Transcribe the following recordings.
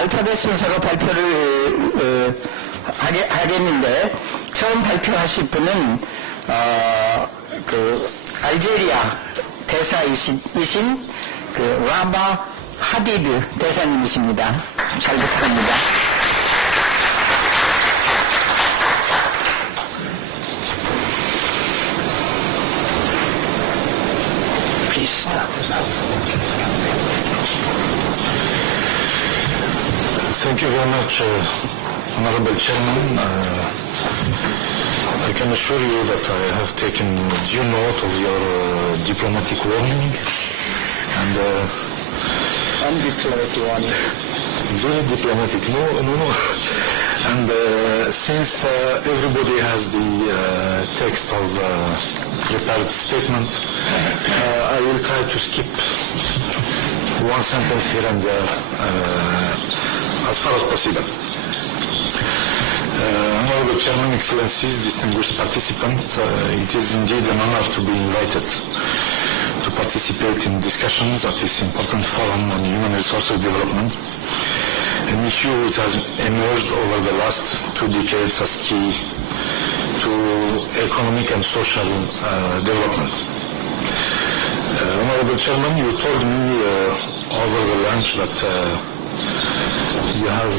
알파벳 순서로 발표를 하겠는데 처음 발표하실 분은 그 알제리아 대사이신 그 라바 하디드 대사님이십니다. 잘 부탁합니다. Thank you very much, Honorable Chairman. I can assure you that I have taken due note of your diplomatic warning and undiplomatic warning. Very diplomatic, no. And since everybody has the text of prepared statement, I will try to skip one sentence here and there as far as possible. Honorable Chairman, Excellencies, distinguished participants, it is indeed an honor to be invited to participate in discussions at this important forum on human resources development, an issue which has emerged over the last 2 decades as key to economic and social development. Honorable Chairman, you told me over the lunch that you have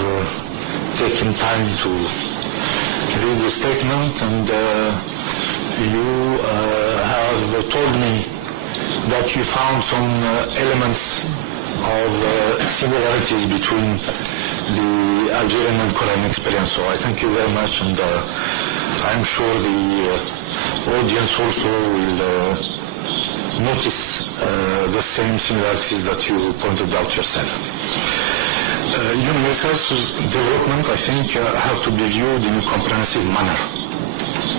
taken time to read the statement, and you have told me that you found some elements of similarities between the Algerian and Korean experience. So I thank you very much, and I'm sure the audience also will notice the same similarities that you pointed out yourself. Human resources development, I think, have to be viewed in a comprehensive manner,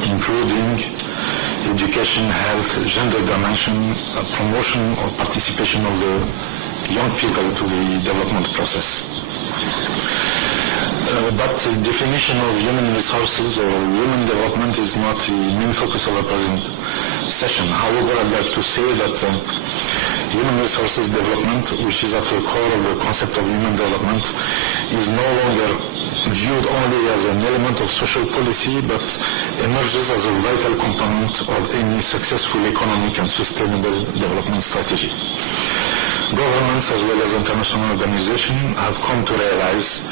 including education, health, gender dimension, promotion or participation of the young people to the development process. But the definition of human resources or human development is not the main focus of the present session. However, I'd like to say that human resources development, which is at the core of the concept of human development, is no longer viewed only as an element of social policy, but emerges as a vital component of any successful economic and sustainable development strategy. Governments as well as international organizations have come to realize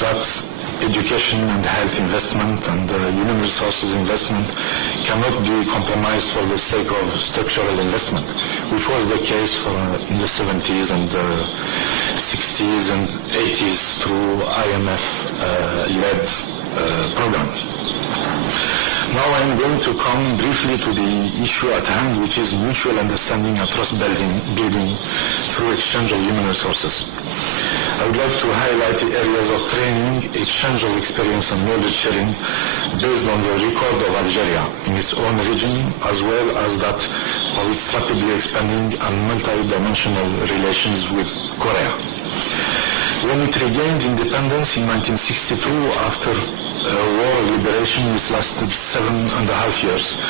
that education and health investment and human resources investment cannot be compromised for the sake of structural investment, which was the case in the 70s and 60s and 80s through IMF-led programs. Now I'm going to come briefly to the issue at hand, which is mutual understanding and trust building through exchange of human resources. I would like to highlight the areas of training, exchange of experience and knowledge sharing based on the record of Algeria in its own region, as well as that of its rapidly expanding and multi-dimensional relations with Korea. When it regained independence in 1962 after a war of liberation which lasted 7.5 years,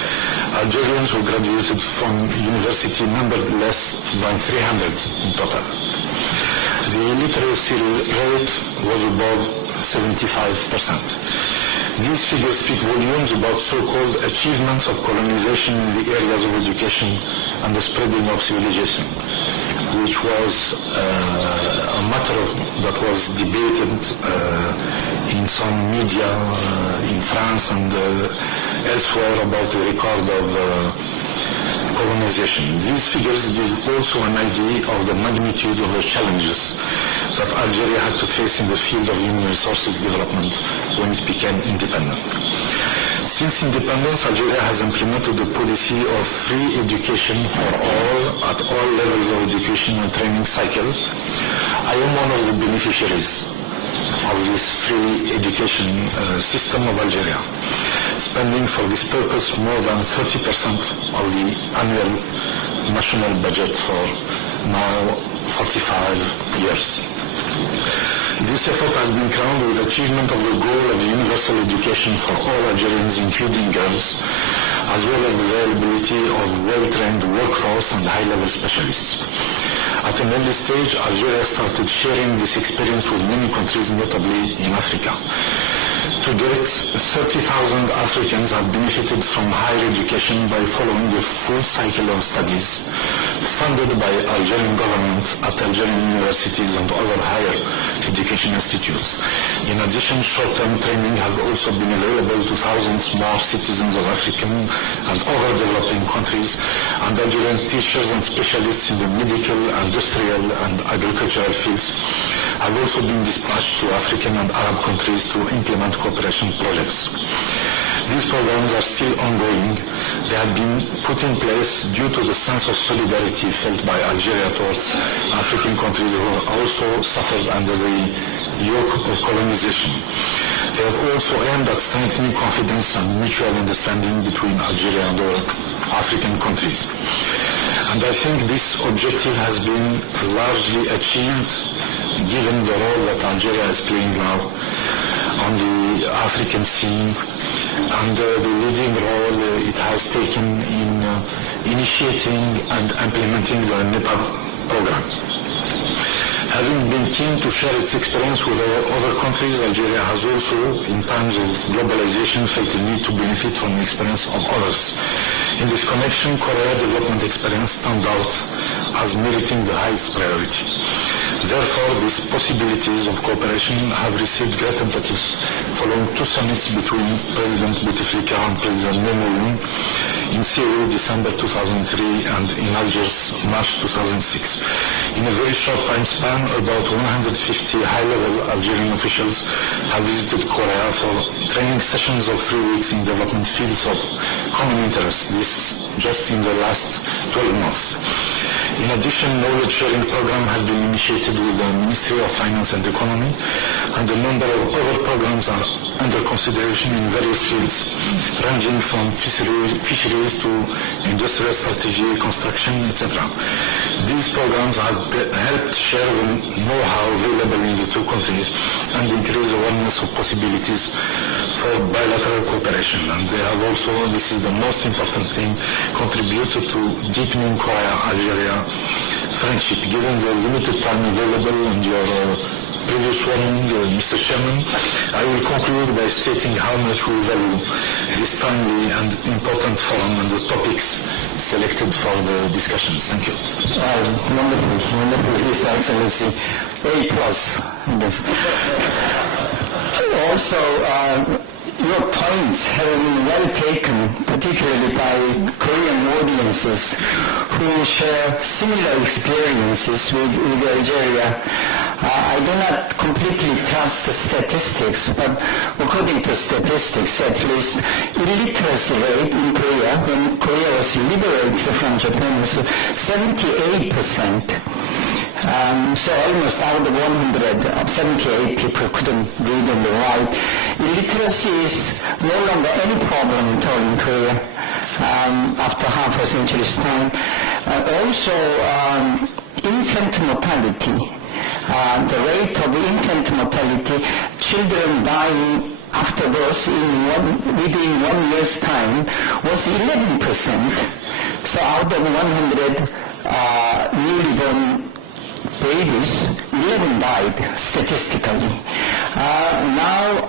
Algerians who graduated from university numbered less than 300 in total. The literacy rate was above 75%. These figures speak volumes about so-called achievements of colonization in the areas of education and the spreading of civilization, which was a matter that was debated in some media in France and elsewhere about the record of colonization. These figures give also an idea of the magnitude of the challenges that Algeria had to face in the field of human resources development when it became independent. Since independence, Algeria has implemented a policy of free education for all at all levels of education and training cycle. I am one of the beneficiaries of this free education system of Algeria, spending for this purpose more than 30% of the annual national budget for now 45 years. This effort has been crowned with achievement of the goal of universal education for all Algerians, including girls, as well as the availability of well-trained workforce and high-level specialists. At an early stage, Algeria started sharing this experience with many countries, notably in Africa. To date, 30,000 Africans have benefited from higher education by following the full cycle of studies funded by Algerian government at Algerian universities and other higher education institutes. In addition, short-term training has also been available to thousands more citizens of African and other developing countries, and Algerian teachers and specialists in the medical, industrial and agricultural fields have also been dispatched to African and Arab countries to implement cooperation projects. These programs are still ongoing. They have been put in place due to the sense of solidarity felt by Algeria towards African countries who have also suffered under the yoke of colonization. They have also aimed at strengthening confidence and mutual understanding between Algeria and other African countries. And I think this objective has been largely achieved given the role that Algeria is playing now on the African scene and the leading role it has taken in initiating and implementing the NEPAD program. Having been keen to share its experience with other countries, Algeria has also, in times of globalization, felt the need to benefit from the experience of others. In this connection, Korea development experience stands out as meriting the highest priority. Therefore, these possibilities of cooperation have received great impetus following two summits between President Bouteflika and President Mohamed in Seoul, December 2003, and in Algiers, March 2006. In a very short time span, about 150 high-level Algerian officials have visited Korea for training sessions of 3 weeks in development fields of common interest, this just in the last 12 months. In addition, knowledge-sharing program has been initiated with the Ministry of Finance and Economy, and a number of other programs are under consideration in various fields, ranging from fisheries to industrial strategy, construction, etc. These programs have helped share the know-how available in the two countries and increase awareness of possibilities for bilateral cooperation. And they have also, this is the most important thing, contributed to deepening Korea-Algeria friendship. Given the limited time available and your previous warning, Mr. Chairman, I will conclude by stating how much we value this timely and important forum and the topics selected for the discussions. Thank you. Wonderful, His Excellency. A+. Yes. Also, your points have been well taken, particularly by Korean audiences who share similar experiences with Algeria. I do not completely trust the statistics, but according to statistics, at least illiteracy rate in Korea, when Korea was liberated from Japan, was 78%. So almost out of 100, 78 people couldn't read and write. Illiteracy is no longer any problem at all in Korea after half a century's time. Also, infant mortality. The rate of infant mortality, children dying after birth within 1 year's time, was 11%. So out of 100 newly born babies, 11 died statistically. Now,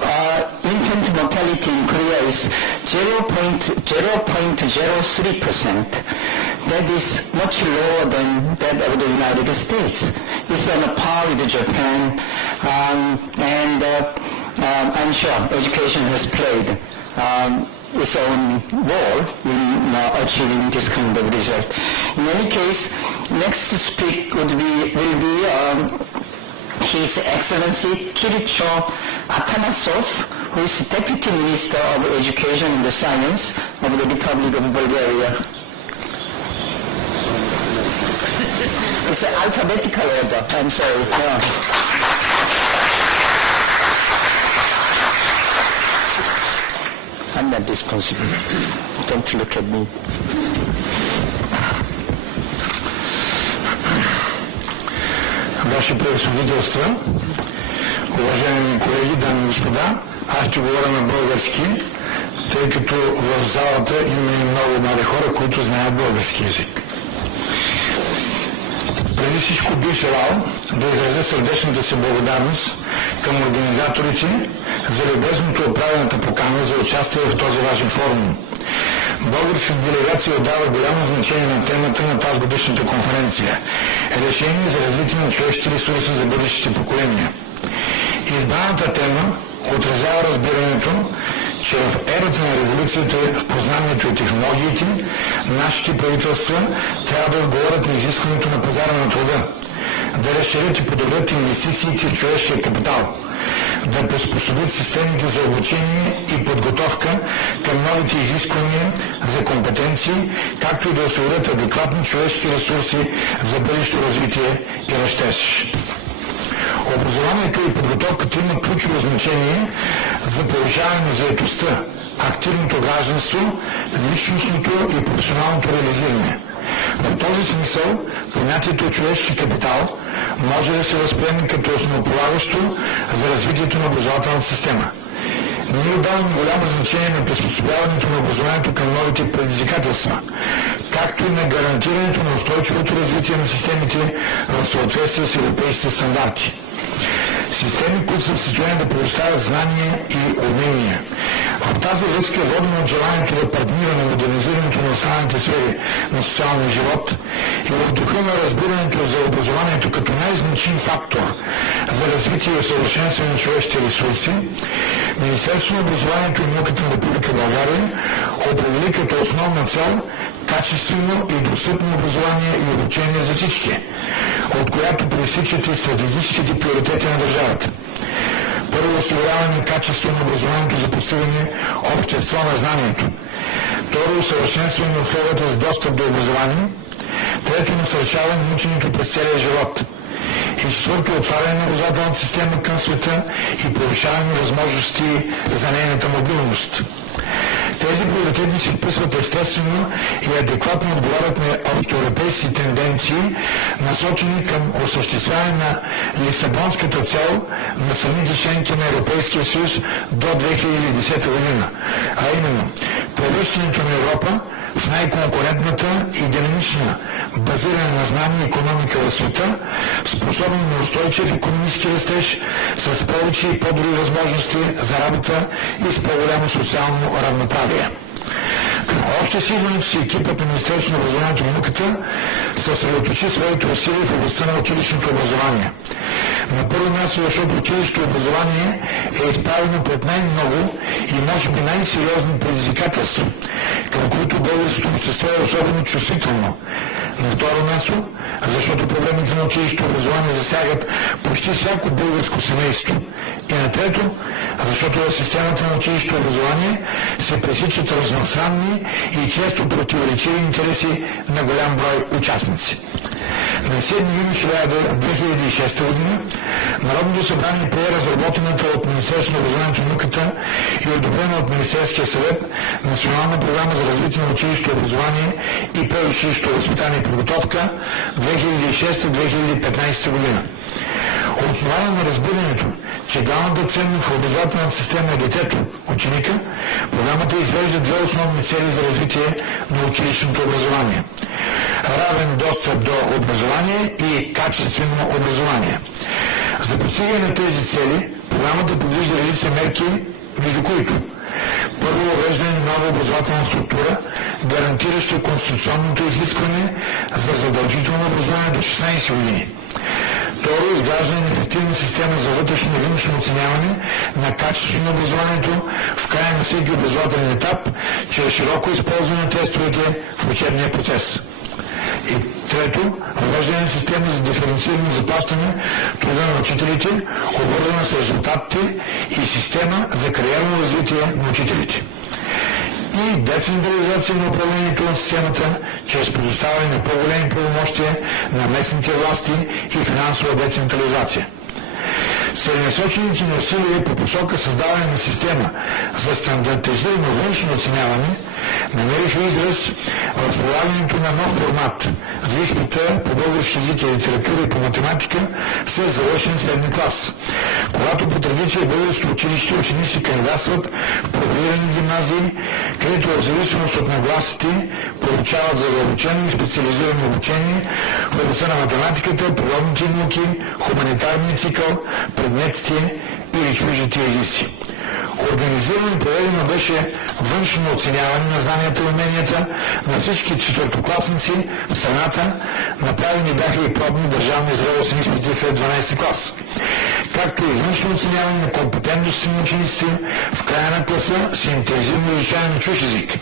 infant mortality in Korea is 0.03%. That is much lower than that of the United States. It's on a par with Japan, and I'm sure education has played its own role in achieving this kind of result. In any case, next to speak will be His Excellency Kircho Atanasov, who is Deputy Minister of Education and Science of the Republic of Bulgaria. It's an alphabetical order, I'm sorry. Yeah. I'm not responsible. Don't look at me. Ваше превъзходителство, уважаеми колеги, дами и господа, аз ще говоря на български, тъй като в залата има и много млади хора, които знаят български език. Преди Преди всичко бих желал да изразя сърдечната си благодарност към организаторите за любезното отправената покана за участие в този важен форум. Българската делегация отдава голямо значение на темата на тази годишната конференция – решение за развитие на човешките ресурси за бъдещите поколения. Избраната тема отразява разбирането, че в ерата на революцията в познанието и технологиите нашите правителства трябва да отговорят на изискването на пазара на труда, да разширят и подобрят инвестициите в човешкия капитал, да приспособят системите за обучение и подготовка към новите изисквания за компетенции, както и да осигурят адекватни човешки ресурси за бъдещо развитие и растеж. Образованието и подготовката има ключово значение за повишаване на заетостта, активното гражданство, личностното и професионалното реализиране. В този смисъл понятието човешки капитал може да се възприеме като основополагащо за развитието на образователната система. Ние отдаваме голямо значение на приспособяването на образованието към новите предизвикателства, както и на гарантирането на устойчивото развитие на системите в съответствие с европейските стандарти. Системи, които са в състояние да предоставят знания и умения. В тази връзка водено от желанието да партнира на модернизирането на останалите сфери на социалния живот и в духа на разбирането за образованието като най-значим фактор за развитие и усъвършенстване на човешките ресурси, Министерството на образованието и науката на Република България определи като основна цел качествено и достъпно образование и обучение за всички, от която проистичат и стратегическите приоритети на държавата. Първо, осигуряване на качество на образованието за постигане общество на знанието. Второ, усъвършенстване на условията за достъп до образование. Трето, насърчаване на ученето през целия живот. И четвърто, отваряне на образователната система към света и повишаване на възможности за нейната мобилност. Тези приоритети се вписват естествено и адекватно отговарят на общоевропейски тенденции, насочени към осъществяване на Лисабонската цел на самите членки на Европейския съюз до 2010 година, а именно превръщането на Европа в най-конкурентната и динамична, базирана на знания и икономика в света, способна на устойчив икономически растеж, с повече и по-добри възможности за работа и с по-голямо социално равноправие. Още с идването си екипът на Министерството на образованието и науката съсредоточи своите усилия в областта на училищното образование. На първо място, защото училищното образование е изправено пред най-много и може би най-сериозни предизвикателства, към които българското общество е особено чувствително. На второ място, защото проблемите на училищното образование засягат почти всяко българско семейство. И на трето, защото в системата на училищното образование се пресичат разностранни и често противоречиви интереси на голям брой участници. На 7 юни 2006 година Народното събрание прие разработената от Министерството на образованието и науката и одобрена от Министерския съвет Национална програма за развитие на училищното образование и предучилищното възпитание и подготовка 2006-2015 година. Основана на разбирането, че главната ценност в образователната система е детето, ученика, програмата извежда две основни цели за развитие на училищното образование. Равен достъп до образование и качествено образование. За постигане на тези цели, програмата предвижда редица мерки, между които: първо, въвеждане на нова образователна структура, гарантираща конституционното изискване за задължително образование до 16 години. Второ, изграждане на ефективна система за вътрешно и външно оценяване на качеството на образованието в края на всеки образователен етап, чрез широко използване на тестовете в учебния процес. И трето, въвеждане на система за диференцирано заплащане труда на учителите, обвързана с резултатите, и система за кариерно развитие на учителите. И децентрализация на управлението на системата чрез предоставяне на по-големи правомощия на местните власти и финансова децентрализация. Целенасочените ни усилия по посока създаване на система за стандартизирано външно оценяване намериха израз в прилагането на нов формат за изпита по български език и литература и по математика с завършен седми клас. Когато по традиция българското училище ученици кандидатстват в профилирани гимназии, където в зависимост от нагласите получават задълбочено и специализирано обучение в областта на математиката, природните науки, хуманитарния цикъл, предметите или чуждите езици. Организирано и проведено беше външно оценяване на знанията и уменията на всички четвъртокласници в страната. Направени бяха и пробни държавни зрелостни изпити след 12 клас, както и външно оценяване на компетентностите на учениците в края на класа с интензивно изучаване на чужд език.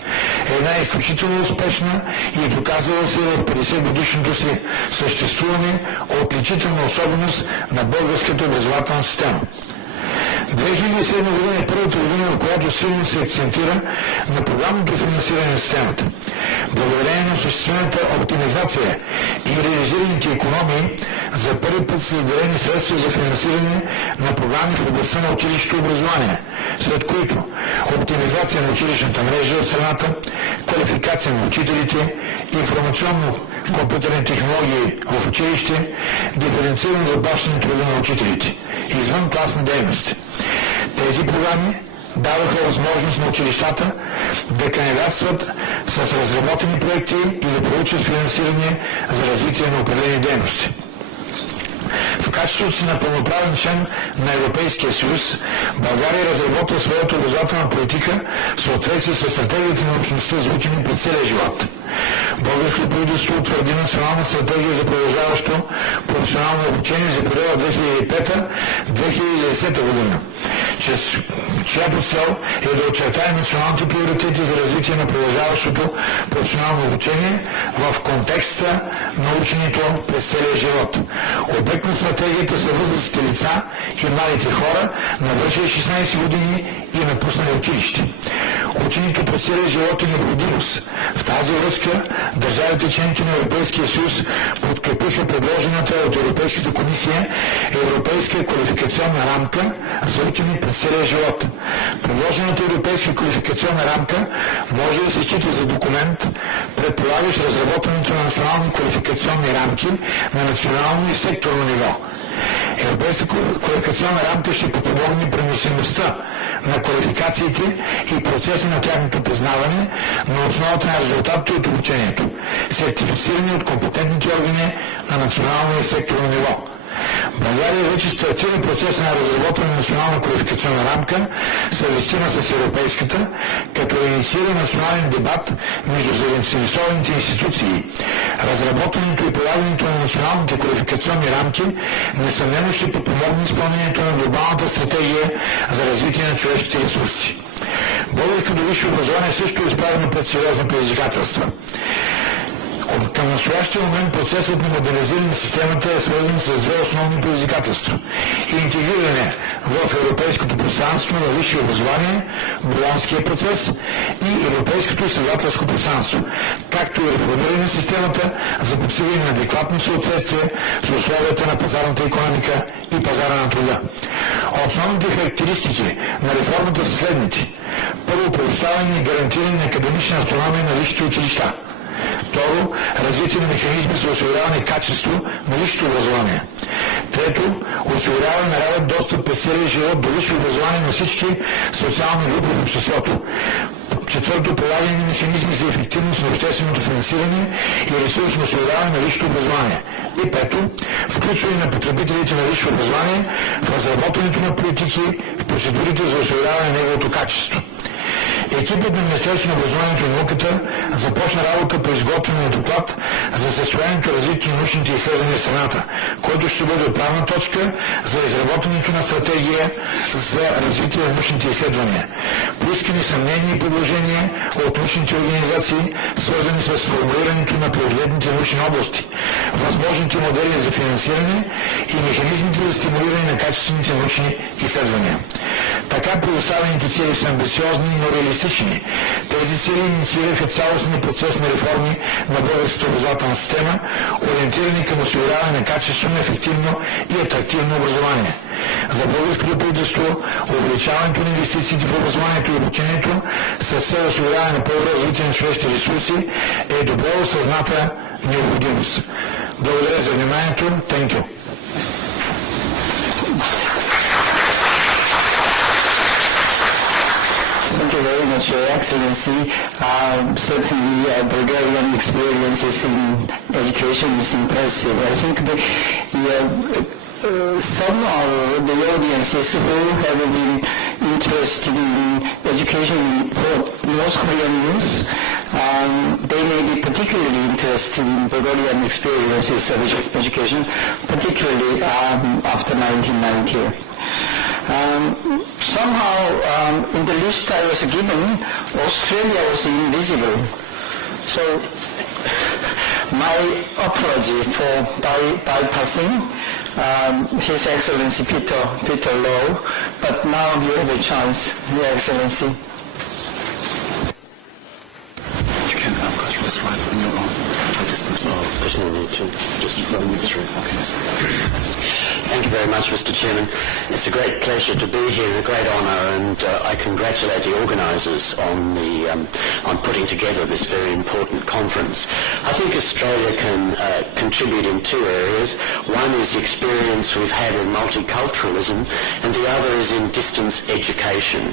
Една изключително успешна и доказала се в 50-годишното си съществуване отличителна особеност на българската образователна система. 2007 година е първата година, в която силно се акцентира на програмното финансиране на системата. Благодарение на осъществената оптимизация и реализираните икономии, за първи път са заделени средства за финансиране на програми в областта на училището образование, след които оптимизация на училищната мрежа в страната, квалификация на учителите, информационно-компютърни технологии в училище, диференцирано заплащане труда на учителите, извън класна дейност. Тези програми даваха възможност на училищата да кандидатстват с разработени проекти и да получат финансиране за развитие на определени дейности. В качеството си на пълноправен член на Европейския съюз, България разработва своята образователна политика в съответствие с стратегията на общността за учене през целия живот. Българското правителство утвърди национална стратегия за продължаващо професионално обучение за периода 2005-2010 година, чиято цел е да очертае националните приоритети за развитие на продължаващото професионално обучение в контекста на ученето през целия живот. Обект на стратегията са възрастните лица и младите хора, навършили 16 години и напуснали училище. Ученето през целия живот е необходимост. В тази връзка държавите членки на Европейския съюз подкрепиха предложената от Европейската комисия Европейска квалификационна рамка за учене през целия живот. Предложената Европейска квалификационна рамка може да се счита за документ, предполагащ разработването на национални квалификационни рамки на национално и секторно ниво. Европейската квалификационна рамка ще подпомогне преносимостта на квалификациите и процеса на тяхното признаване на основата на резултатите от обучението, сертифицирани от компетентните органи на национално и секторно ниво. България вече стартира процеса на разработване на национална квалификационна рамка, съвместима с европейската, като инициира национален дебат между заинтересованите институции. Разработването и прилагането на националните квалификационни рамки несъмнено ще подпомогне изпълнението на глобалната стратегия за развитие на човешките ресурси. Българското висше образование също е изправено пред сериозни предизвикателства. Към настоящия момент процесът на модернизиране на системата е свързан с две основни предизвикателства. Интегриране в европейското пространство на висше образование, Болонския процес и европейското изследователско пространство, както и реформиране на системата за постигане на адекватно съответствие с условията на пазарната икономика и пазара на труда. Основните характеристики на реформата са следните. Първо, предоставяне и гарантиране на академична автономия на висшите училища. Второ, развитие на механизми за осигуряване качество на висшето образование. Трето, осигуряване на равен достъп през целия живот до висше образование на всички социални групи в обществото. Четвърто, прилагане на механизми за ефективност на общественото финансиране и ресурсно осигуряване на висшето образование. И пето, включване на потребителите на висше образование в разработването на политики в процедурите за осигуряване на неговото качество. Екипът на Министерството на образованието и науката започна работа по изготвяне на доклад за състоянието и развитие на научните изследвания в страната, който ще бъде отправна точка за изработването на стратегия за развитие на научните изследвания. Поискани са мнения и предложения от научните организации, свързани с формулирането на приоритетните научни области, възможните модели за финансиране и механизмите за стимулиране на качествените научни изследвания. Така предоставените цели са амбициозни, но реалистични. Тези цели инициираха цялостния процес на реформи на българската образователна система, ориентирани към осигуряване на качествено, ефективно и атрактивно образование. За българското правителство увеличаването на инвестициите в образованието и обучението с цел осигуряване на по-добро развитие на човешките ресурси е добре осъзната необходимост. Благодаря за вниманието. Thank you. Thank you very much, Your Excellency. Certainly, Bulgarian experiences in education is impressive. I think some of the audiences who have been interested in education for North Korean youth, they may be particularly interested in Bulgarian experiences of education, particularly after 1990. Somehow, in the list I was given, Australia was invisible. So, my apology for bypassing His Excellency Peter Lowe, but now you have a chance, Your Excellency. You can cut this slide on your own. There's no need to just run through. Okay. Thank you very much, Mr. Chairman. It's a great pleasure to be here and a great honour, and I congratulate the organisers on putting together this very important conference. I think Australia can contribute in two areas. One is the experience we've had with multiculturalism, and the other is in distance education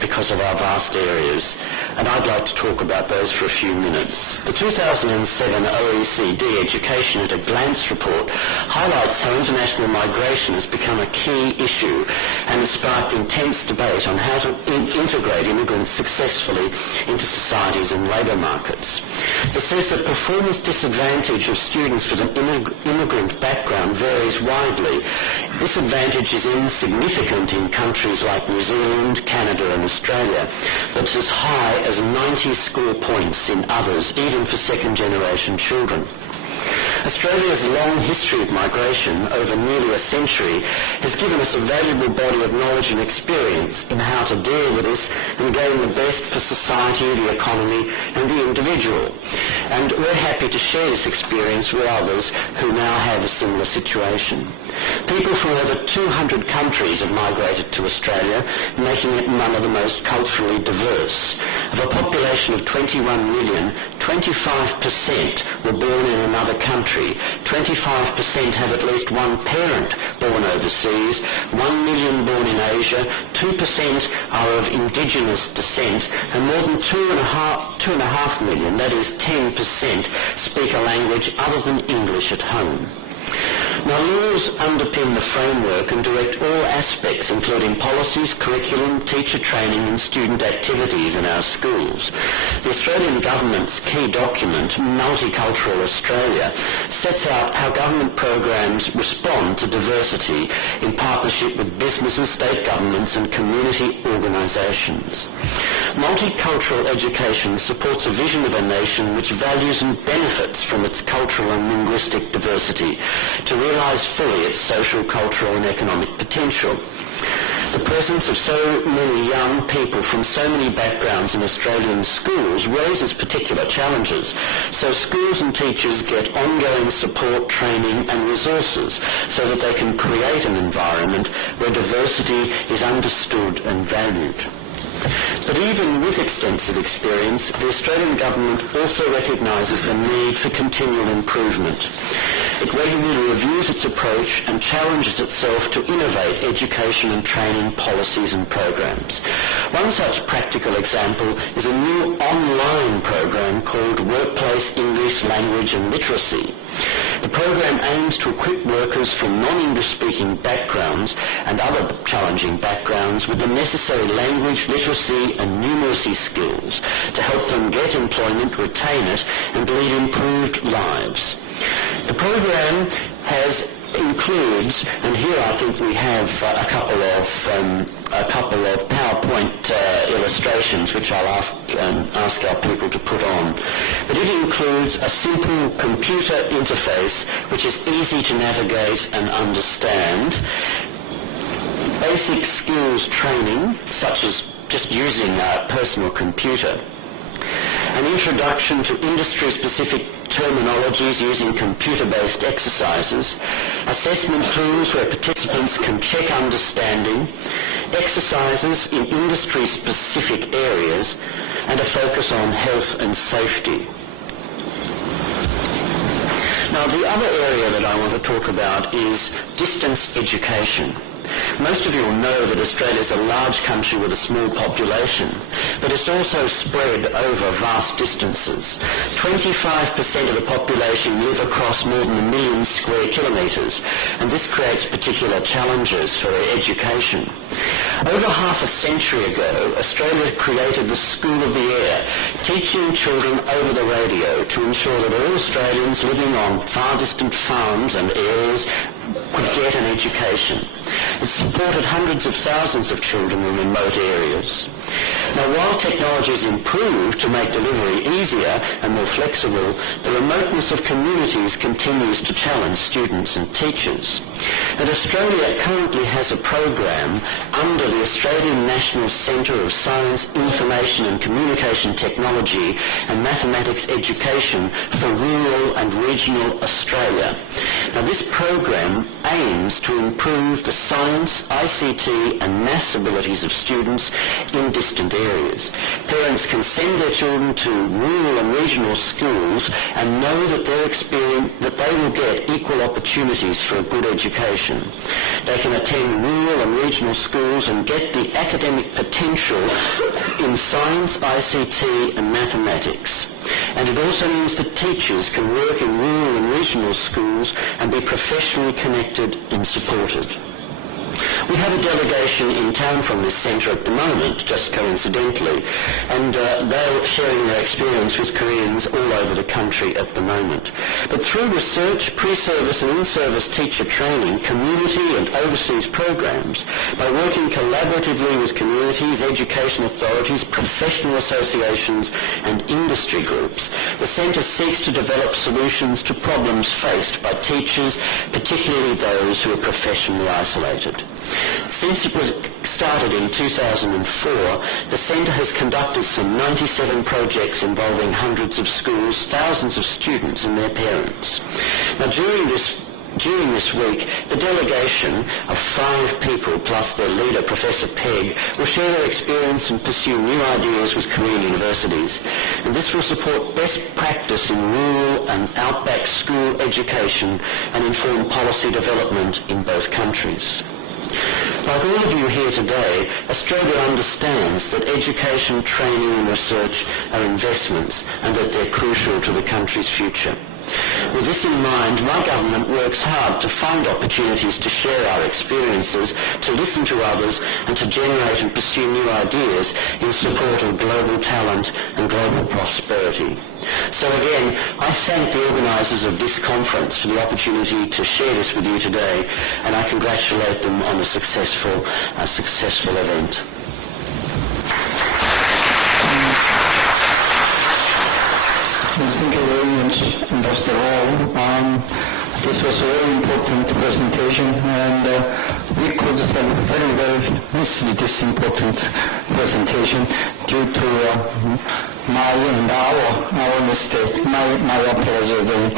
because of our vast areas. And I'd like to talk about those for a few minutes. The 2007 OECD Education at a Glance report highlights how international migration has become a key issue and has sparked intense debate on how to integrate immigrants successfully into societies and labour markets. It says that performance disadvantage of students with an immigrant background varies widely. This advantage is insignificant in countries like New Zealand, Canada and Australia, but it's as high as 90 score points in others, even for second-generation children. Australia's long history of migration, over nearly a century, has given us a valuable body of knowledge and experience in how to deal with this and gain the best for society, the economy and the individual. And we're happy to share this experience with others who now have a similar situation. People from over 200 countries have migrated to Australia, making it one of the most culturally diverse. Of a population of 21 million, 25% were born in another country, 25% have at least one parent born overseas, 1 million born in Asia, 2% are of indigenous descent, and more than 2.5 million, that is 10%, speak a language other than English at home. Now, laws underpin the framework and direct all aspects, including policies, curriculum, teacher training and student activities in our schools. The Australian Government's key document, Multicultural Australia, sets out how government programs respond to diversity in partnership with business and state governments and community organisations. Multicultural education supports a vision of a nation which values and benefits from its cultural and linguistic diversity to realise fully its social, cultural and economic potential. The presence of so many young people from so many backgrounds in Australian schools raises particular challenges, so schools and teachers get ongoing support, training and resources so that they can create an environment where diversity is understood and valued. But even with extensive experience, the Australian Government also recognises the need for continual improvement. It regularly reviews its approach and challenges itself to innovate education and training policies and programs. One such practical example is a new online program called Workplace English Language and Literacy. The program aims to equip workers from non-English speaking backgrounds and other challenging backgrounds with the necessary language, literacy and numeracy skills to help them get employment, retain it and lead improved lives. The program includes, and here I think we have a couple of PowerPoint illustrations which I'll ask our people to put on. But it includes a simple computer interface which is easy to navigate and understand, basic skills training such as just using a personal computer, an introduction to industry-specific terminologies using computer-based exercises, assessment tools where participants can check understanding, exercises in industry-specific areas, and a focus on health and safety. Now, the other area that I want to talk about is distance education. Most of you will know that Australia is a large country with a small population, but it's also spread over vast distances. 25% of the population live across more than 1 million square kilometres, and this creates particular challenges for education. Over half a century ago, Australia created the School of the Air, teaching children over the radio to ensure that all Australians living on far distant farms and areas could get an education. It supported hundreds of thousands of children in remote areas. Now, while technology has improved to make delivery easier and more flexible, the remoteness of communities continues to challenge students and teachers. And Australia currently has a program under the Australian National Centre of Science, Information and Communication Technology and Mathematics Education for rural and regional Australia. Now, this program aims to improve the science, ICT and maths abilities of students in distant areas. Parents can send their children to rural and regional schools and know that they will get equal opportunities for a good education. They can attend rural and regional schools and get the academic potential in science, ICT and mathematics. And it also means that teachers can work in rural and regional schools and be professionally connected and supported. We have a delegation in town from this centre at the moment, just coincidentally, and they're sharing their experience with Koreans all over the country at the moment. But through research, pre-service and in-service teacher training, community and overseas programs, by working collaboratively with communities, education authorities, professional associations and industry groups, the centre seeks to develop solutions to problems faced by teachers, particularly those who are professionally isolated. Since it was started in 2004, the centre has conducted some 97 projects involving hundreds of schools, thousands of students and their parents. Now, during this week, the delegation of 5 people plus their leader, Professor Pegg, will share their experience and pursue new ideas with Korean universities. And this will support best practice in rural and outback school education and inform policy development in both countries. Like all of you here today, Australia understands that education, training and research are investments and that they're crucial to the country's future. With this in mind, my government works hard to find opportunities to share our experiences, to listen to others and to generate and pursue new ideas in support of global talent and global prosperity. So again, I thank the organisers of this conference for the opportunity to share this with you today, and I congratulate them on a successful event. Thank you very much, Dr. Rao. This was a very important presentation, and we could have very well missed this important presentation due to my and our mistake, my apology.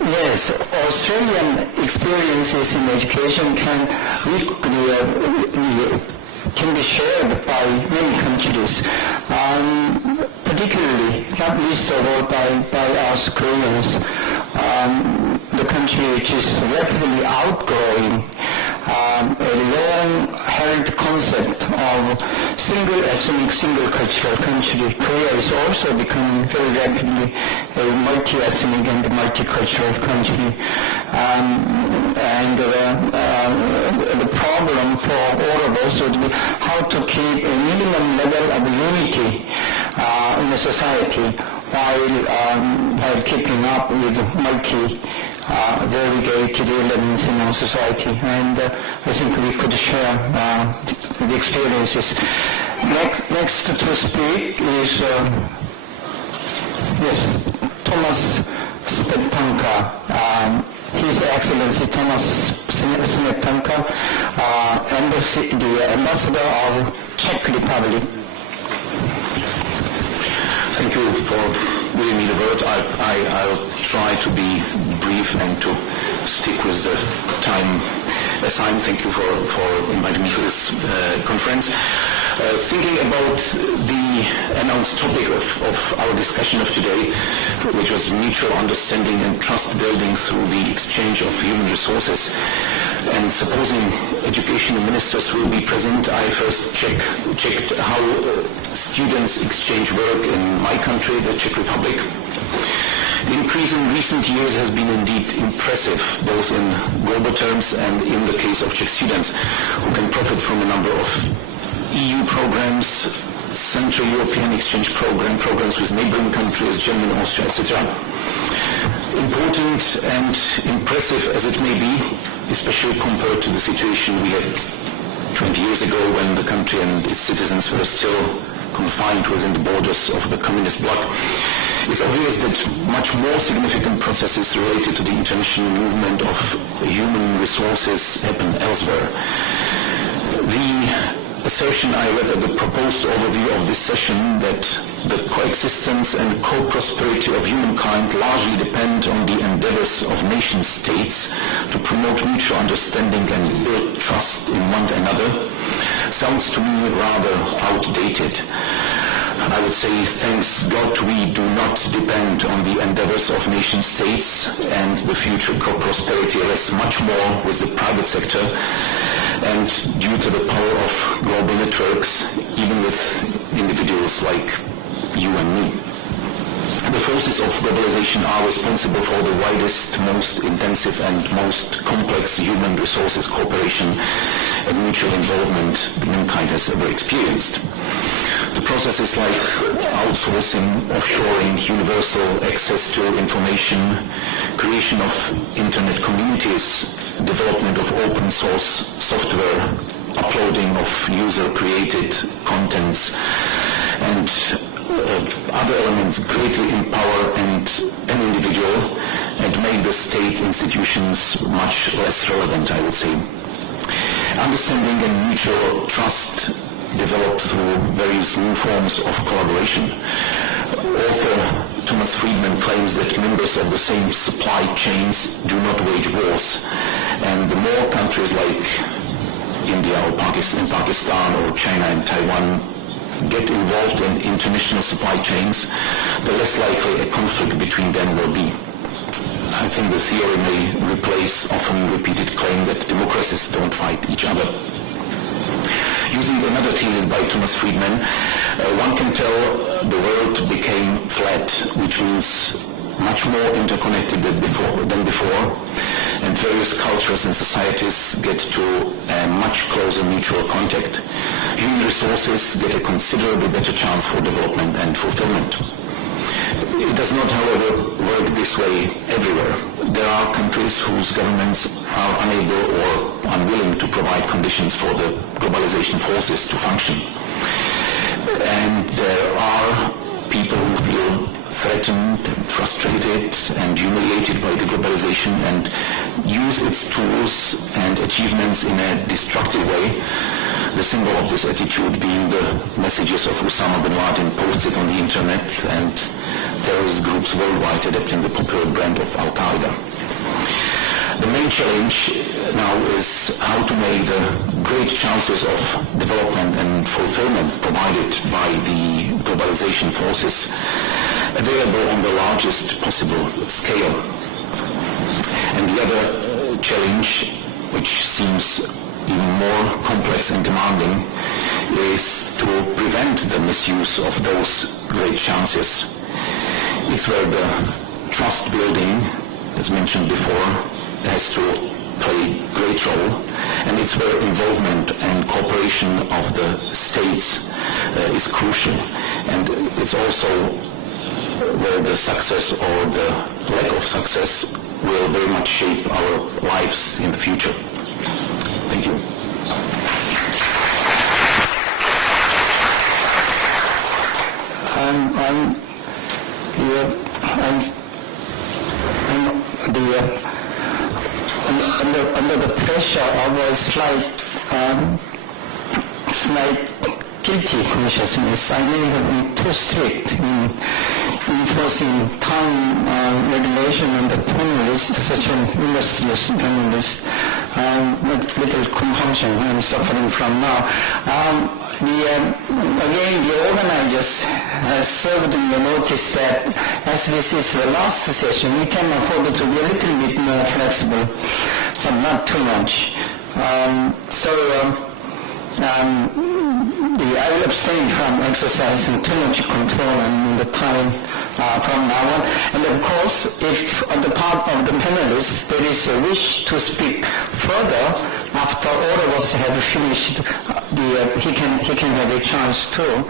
Yes, Australian experiences in education can be shared by many countries, particularly, not least of all by us Koreans. The country which is rapidly outgrowing a long-held concept of single ethnic, single cultural country. Korea is also becoming very rapidly a multi-ethnic and multicultural country. The problem for all of us would be how to keep a minimum level of unity in a society while keeping up with variegated elements in our society. And I think we could share the experiences. Next to speak is Tomas Smetanka. His Excellency Tomas Smetanka, the Ambassador of Czech Republic. Thank you for giving me the word. I'll try to be brief and to stick with the time assigned. Thank you for inviting me to this conference. Thinking about the announced topic of our discussion of today, which was mutual understanding and trust building through the exchange of human resources, and supposing educational ministers will be present, I first checked how students exchange work in my country, the Czech Republic. The increase in recent years has been indeed impressive, both in global terms and in the case of Czech students, who can profit from a number of EU programs, Central European Exchange programs with neighboring countries, Germany, Austria, etc. Important and impressive as it may be, especially compared to the situation we had 20 years ago when the country and its citizens were still confined within the borders of the communist bloc, it's obvious that much more significant processes related to the international movement of human resources happen elsewhere. The assertion I read at the proposed overview of this session that the coexistence and co-prosperity of humankind largely depend on the endeavors of nation states to promote mutual understanding and build trust in one another sounds to me rather outdated. I would say, thanks God, we do not depend on the endeavors of nation states, and the future co-prosperity rests much more with the private sector, and due to the power of global networks, even with individuals like you and me. The forces of globalization are responsible for the widest, most intensive and most complex human resources cooperation and mutual involvement mankind has ever experienced. The processes like outsourcing, offshoring, universal access to information, creation of internet communities, development of open source software, uploading of user-created contents, and other elements greatly empower an individual and make the state institutions much less relevant, I would say. Understanding and mutual trust developed through various new forms of collaboration. Author Thomas Friedman claims that members of the same supply chains do not wage wars, and the more countries like India or Pakistan or China and Taiwan get involved in international supply chains, the less likely a conflict between them will be. I think the theory may replace often repeated claim that democracies don't fight each other. Using another thesis by Thomas Friedman, one can tell the world became flat, which means much more interconnected than before, and various cultures and societies get to a much closer mutual contact. Human resources get a considerably better chance for development and fulfillment. It does not, however, work this way everywhere. There are countries whose governments are unable or unwilling to provide conditions for the globalization forces to function. And there are people who feel threatened, frustrated, and humiliated by the globalization and use its tools and achievements in a destructive way. The symbol of this attitude being the messages of Osama bin Laden posted on the internet and terrorist groups worldwide adopting the popular brand of Al-Qaeda. The main challenge now is how to make the great chances of development and fulfillment provided by the globalization forces available on the largest possible scale. And the other challenge, which seems even more complex and demanding, is to prevent the misuse of those great chances. It's where the trust building, as mentioned before, has to play a great role, and it's where involvement and cooperation of the states is crucial. And it's also where the success or the lack of success will very much shape our lives in the future. Thank you. Under the pressure of a slight guilty consciousness. I may have been too strict in enforcing time regulation on the panelist, such an illustrious panelist. Little compunction I'm suffering from now. Again, the organizers served me a notice that as this is the last session, we can afford to be a little bit more flexible, but not too much. I will abstain from exercising too much control on the time from now on. And of course, if on the part of the panelists there is a wish to speak further after all of us have finished, he can have a chance too.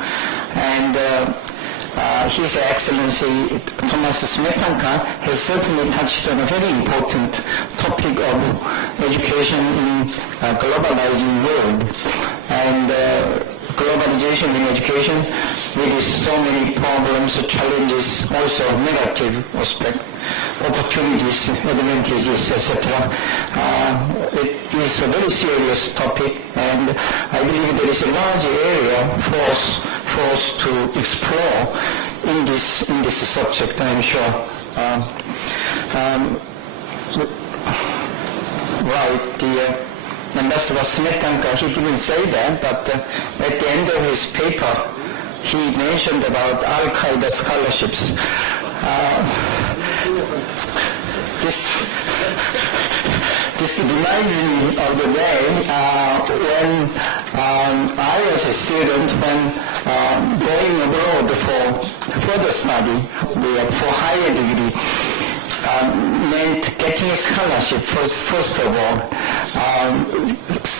And His Excellency Tomas Smetanka has certainly touched on a very important topic of education in a globalizing world. And globalization in education with so many problems, challenges, also negative aspect, opportunities, advantages, etc. It is a very serious topic, and I believe there is a large area for us to explore in this subject, I'm sure. Ambassador Smetanka, he didn't say that, but at the end of his paper, he mentioned about Al-Qaeda scholarships. This reminds me of the day when I was a student, when going abroad for further study, for higher degree, meant getting a scholarship first of all.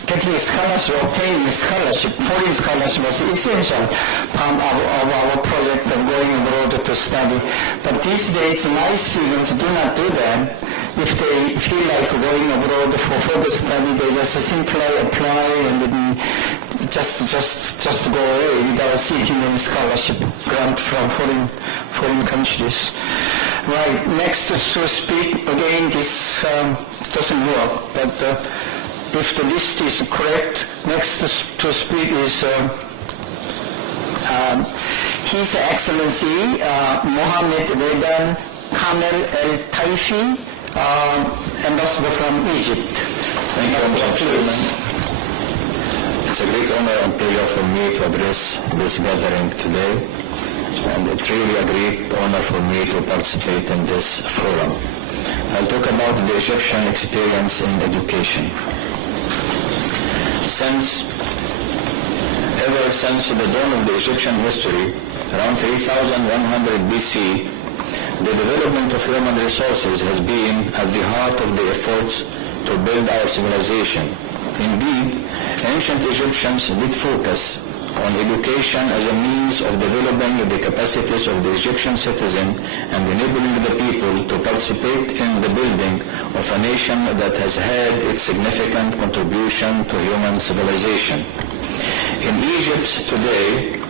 Getting a scholarship, obtaining a scholarship, foreign scholarship was essential part of our project of going abroad to study. But these days, my students do not do that. If they feel like going abroad for further study, they just simply apply and then just go away without seeking any scholarship grant from foreign countries. Right, next to speak, again this doesn't work, but if the list is correct, next to speak is His Excellency Mohamed Reda Kamel Taify, Ambassador from Egypt. Thank you, Mr. Chairman. It's a great honor and pleasure for me to address this gathering today, and it's really a great honor for me to participate in this forum. I'll talk about the Egyptian experience in education. Ever since the dawn of the Egyptian history, around 3100 BC, the development of human resources has been at the heart of the efforts to build our civilization. Indeed, ancient Egyptians did focus on education as a means of developing the capacities of the Egyptian citizen and enabling the people to participate in the building of a nation that has had its significant contribution to human civilization. In Egypt today,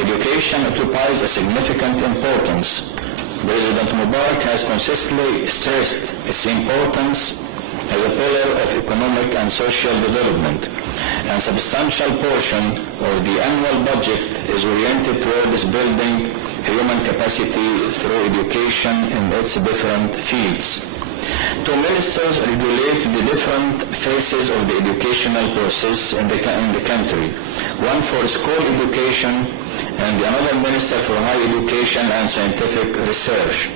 education occupies a significant importance. President Murad has consistently stressed its importance as a pillar of economic and social development, and a substantial portion of the annual budget is oriented towards building human capacity through education in its different fields. Two ministers regulate the different phases of the educational process in the country, one for school education and another minister for higher education and scientific research.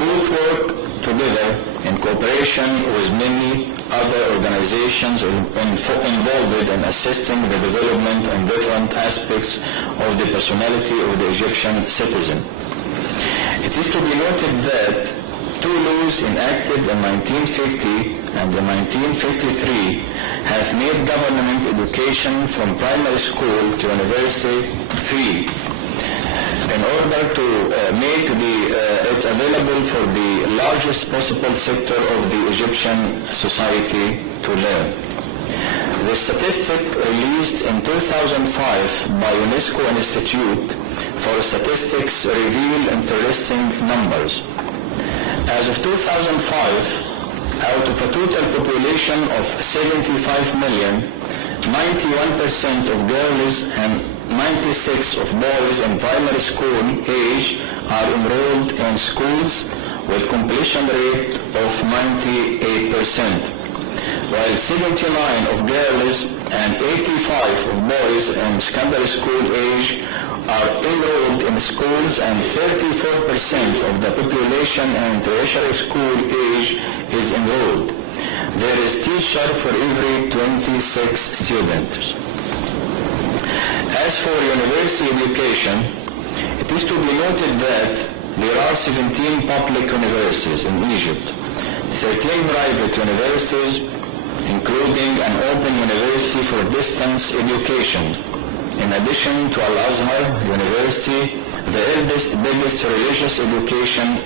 Both work together in cooperation with many other organizations involved in assisting the development and different aspects of the personality of the Egyptian citizen. It is to be noted that two laws enacted in 1950 and in 1953 have made government education from primary school to university free in order to make it available for the largest possible sector of the Egyptian society to learn. The statistic released in 2005 by UNESCO Institute for Statistics reveal interesting numbers. As of 2005, out of a total population of 75 million, 91% of girls and 96% of boys in primary school age are enrolled in schools with completion rate of 98%, while 79% of girls and 85% of boys in secondary school age are enrolled in schools, and 34% of the population in tertiary school age is enrolled. There is teacher for every 26 students. As for university education, it is to be noted that there are 17 public universities in Egypt, 13 private universities, including an open university for distance education, in addition to Al-Azhar University, the eldest, biggest religious education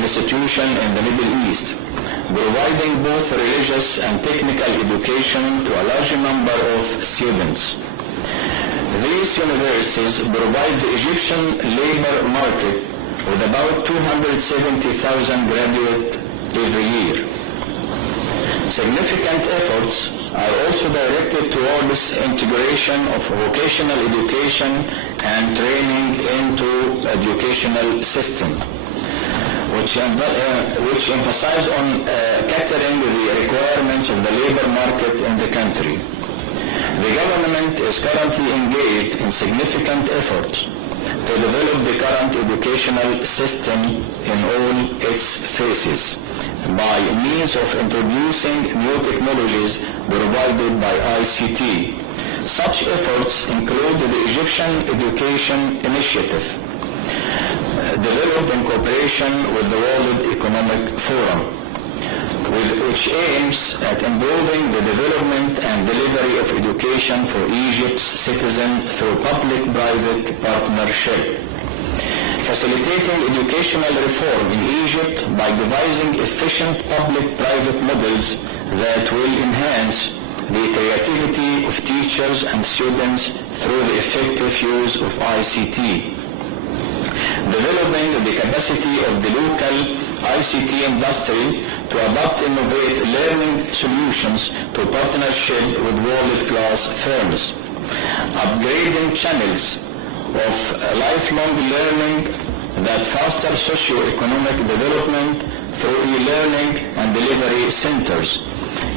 institution in the Middle East, providing both religious and technical education to a large number of students. These universities provide the Egyptian labor market with about 270,000 graduates every year. Significant efforts are also directed towards integration of vocational education and training into educational system, which emphasize on catering the requirements of the labor market in the country. The government is currently engaged in significant efforts to develop the current educational system in all its phases by means of introducing new technologies provided by ICT. Such efforts include the Egyptian Education Initiative, developed in cooperation with the World Economic Forum, which aims at improving the development and delivery of education for Egypt's citizens through public-private partnership. Facilitating educational reform in Egypt by devising efficient public-private models that will enhance the creativity of teachers and students through the effective use of ICT. Developing the capacity of the local ICT industry to adopt innovative learning solutions to partnership with world-class firms. Upgrading channels of lifelong learning that foster socio-economic development through e-learning and delivery centers.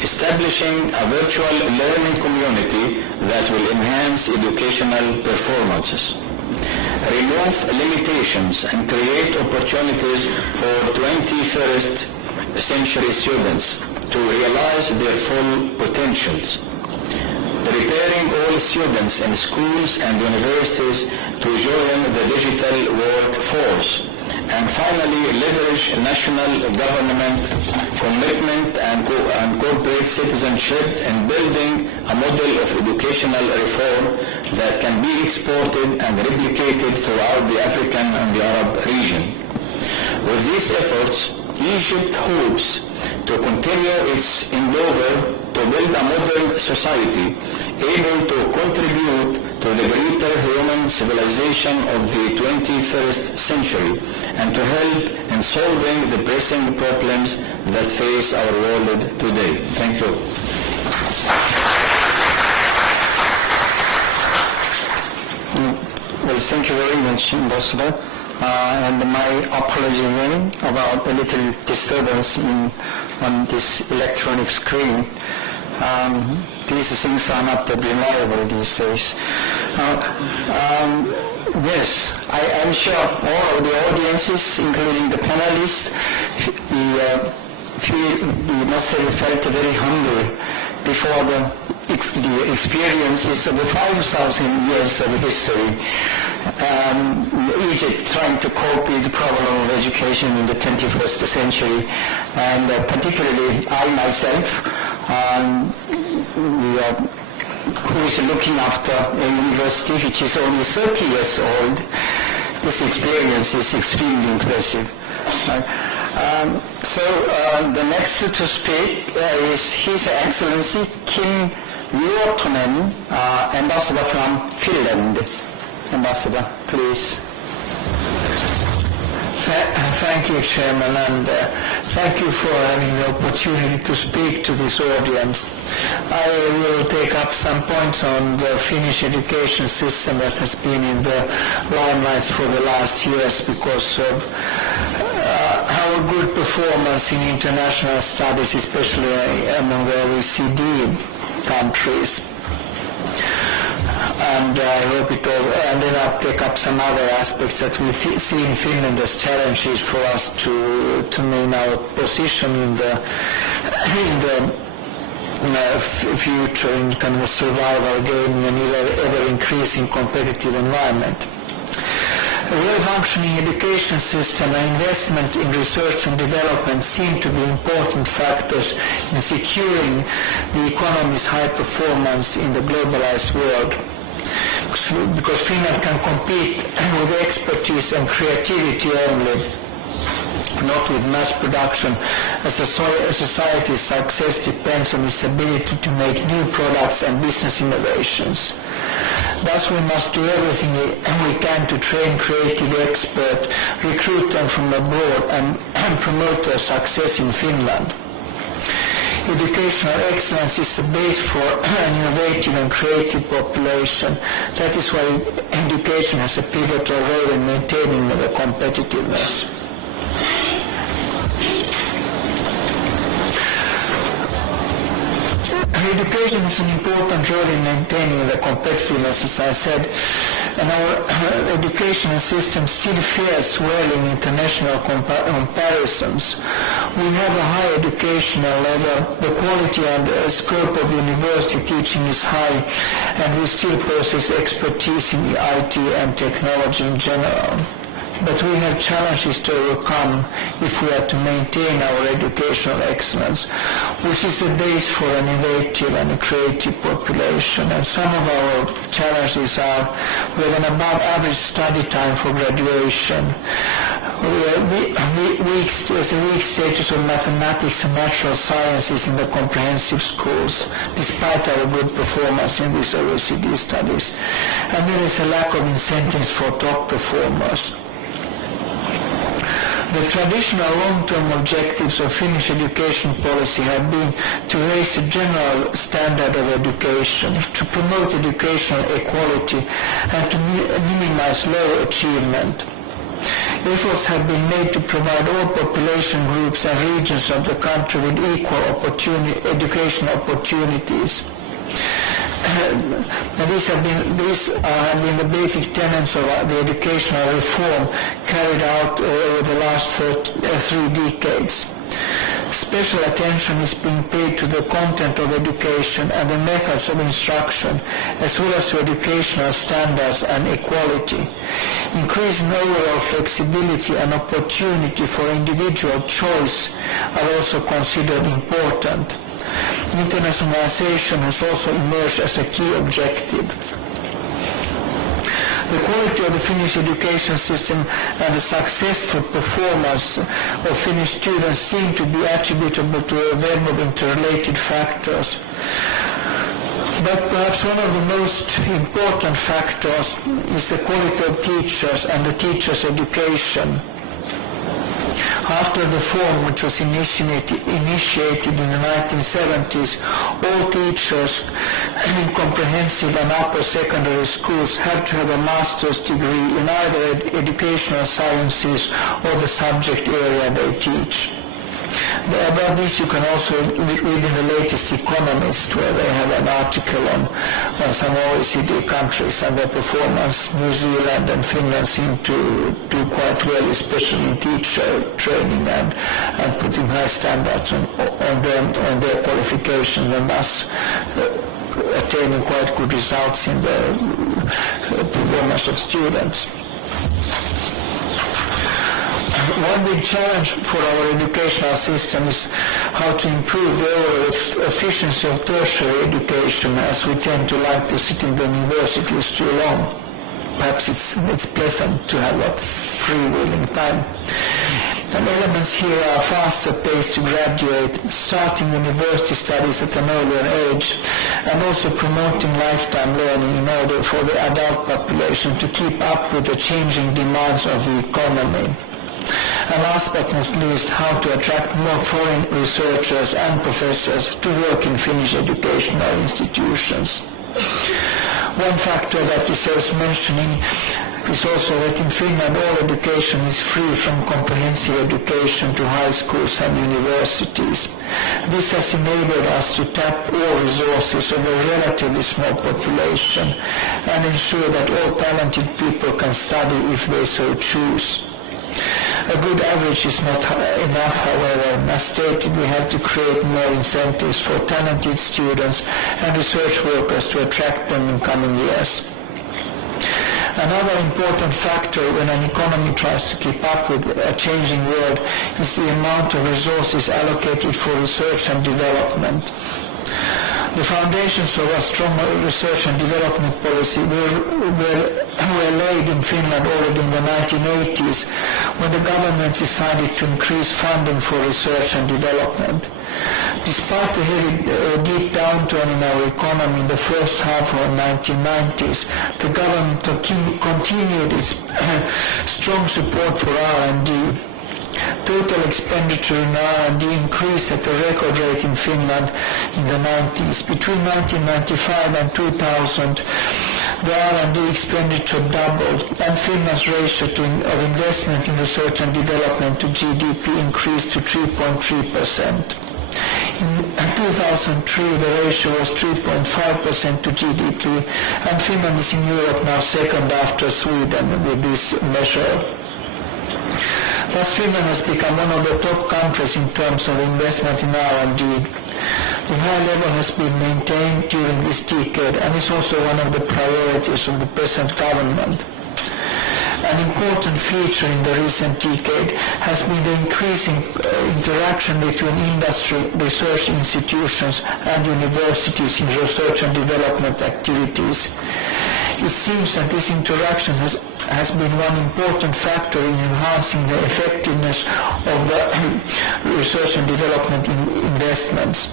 Establishing a virtual learning community that will enhance educational performances. Remove limitations and create opportunities for 21st century students to realize their full potentials. Preparing all students in schools and universities to join the digital workforce. And finally, leverage national government commitment and corporate citizenship in building a model of educational reform that can be exported and replicated throughout the African and the Arab region. With these efforts, Egypt hopes to continue its endeavor to build a modern society able to contribute to the greater human civilization of the 21st century and to help in solving the pressing problems that face our world today. Thank you. Well, thank you very much, Ambassador. And my apology again about a little disturbance on this electronic screen. These things are not that reliable these days. Yes, I'm sure all of the audiences, including the panelists, we must have felt very humble before the experiences of the 5,000 years of history. Egypt trying to cope with the problem of education in the 21st century, and particularly I myself, who is looking after a university which is only 30 years old. This experience is extremely impressive. So the next to speak is His Excellency Kim Luotonen, Ambassador from Finland. Ambassador, please. Thank you, Chairman, and thank you for having the opportunity to speak to this audience. I will take up some points on the Finnish education system that has been in the limelight for the last years because of our good performance in international studies, especially among the OECD countries. And I hope it all, and then I'll take up some other aspects that we see in Finland as challenges for us to maintain our position in the future in kind of a survival game in an ever-increasing competitive environment. A well-functioning education system and investment in research and development seem to be important factors in securing the economy's high performance in the globalized world. Because Finland can compete with expertise and creativity only, not with mass production, as a society's success depends on its ability to make new products and business innovations. Thus we must do everything we can to train creative experts, recruit them from abroad and promote their success in Finland. Educational excellence is the base for an innovative and creative population. That is why education has a pivotal role in maintaining the competitiveness. Education is an important role in maintaining the competitiveness, as I said, and our educational system still fares well in international comparisons. We have a high educational level, the quality and scope of university teaching is high, and we still possess expertise in IT and technology in general. But we have challenges to overcome if we are to maintain our educational excellence, which is the base for an innovative and a creative population. And some of our challenges are we have an above average study time for graduation. There's a weak status of mathematics and natural sciences in the comprehensive schools, despite our good performance in these OECD studies. And there is a lack of incentives for top performers. The traditional long-term objectives of Finnish education policy have been to raise the general standard of education, to promote educational equality, and to minimize low achievement. Efforts have been made to provide all population groups and regions of the country with equal educational opportunities. And these have been the basic tenets of the educational reform carried out over the last 3 decades. Special attention is being paid to the content of education and the methods of instruction, as well as to educational standards and equality. Increasing overall flexibility and opportunity for individual choice are also considered important. Internationalization has also emerged as a key objective. The quality of the Finnish education system and the successful performance of Finnish students seem to be attributable to a web of interrelated factors. But perhaps one of the most important factors is the quality of teachers and the teachers' education. After the reform, which was initiated in the 1970s, all teachers in comprehensive and upper secondary schools have to have a master's degree in either educational sciences or the subject area they teach. About this you can also read in the latest Economist, where they have an article on some OECD countries and their performance. New Zealand and Finland seem to do quite well, especially in teacher training and putting high standards on their qualifications, and thus attaining quite good results in the performance of students. One big challenge for our educational system is how to improve the overall efficiency of tertiary education, as we tend to like to sit in the universities too long. Perhaps it's pleasant to have a freewheeling time. And elements here are faster pace to graduate, starting university studies at an earlier age, and also promoting lifetime learning in order for the adult population to keep up with the changing demands of the economy. and last but not least, how to attract more foreign researchers and professors to work in Finnish educational institutions. One factor that deserves mentioning is also that in Finland all education is free from comprehensive education to high schools and universities. This has enabled us to tap all resources of a relatively small population and ensure that all talented people can study if they so choose. A good average is not enough, however. As stated, we have to create more incentives for talented students and research workers to attract them in coming years. Another important factor when an economy tries to keep up with a changing world is the amount of resources allocated for research and development. The foundations of a strong research and development policy were laid in Finland already in the 1980s when the government decided to increase funding for research and development. Despite the deep downturn in our economy in the first half of the 1990s, the government continued its strong support for R&D. Total expenditure in R&D increased at a record rate in Finland in the 90s. Between 1995 and 2000, the R&D expenditure doubled, and Finland's ratio of investment in research and development to GDP increased to 3.3%. In 2003, the ratio was 3.5% to GDP, and Finland is in Europe now second after Sweden with this measure. Thus, Finland has become one of the top countries in terms of investment in R&D. The high level has been maintained during this decade and is also one of the priorities of the present government. An important feature in the recent decade has been the increasing interaction between industry, research institutions and universities in research and development activities. It seems that this interaction has been one important factor in enhancing the effectiveness of the research and development investments.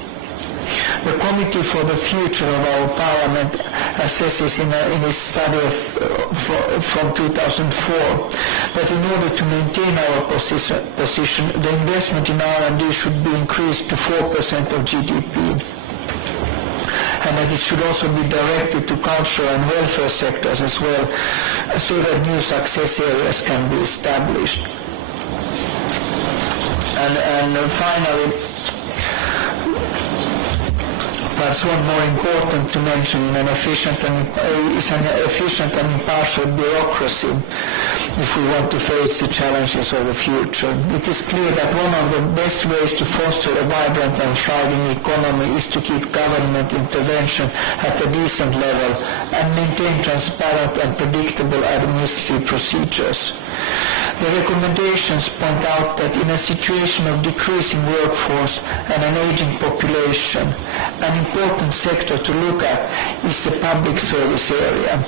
The Committee for the Future of our Parliament assesses in its study from 2004 that in order to maintain our position, the investment in R&D should be increased to 4% of GDP, and that it should also be directed to cultural and welfare sectors as well, so that new success areas can be established. And finally, perhaps one more important to mention is an efficient and impartial bureaucracy if we want to face the challenges of the future. It is clear that one of the best ways to foster a vibrant and thriving economy is to keep government intervention at a decent level and maintain transparent and predictable administrative procedures. The recommendations point out that in a situation of decreasing workforce and an aging population, an important sector to look at is the public service area.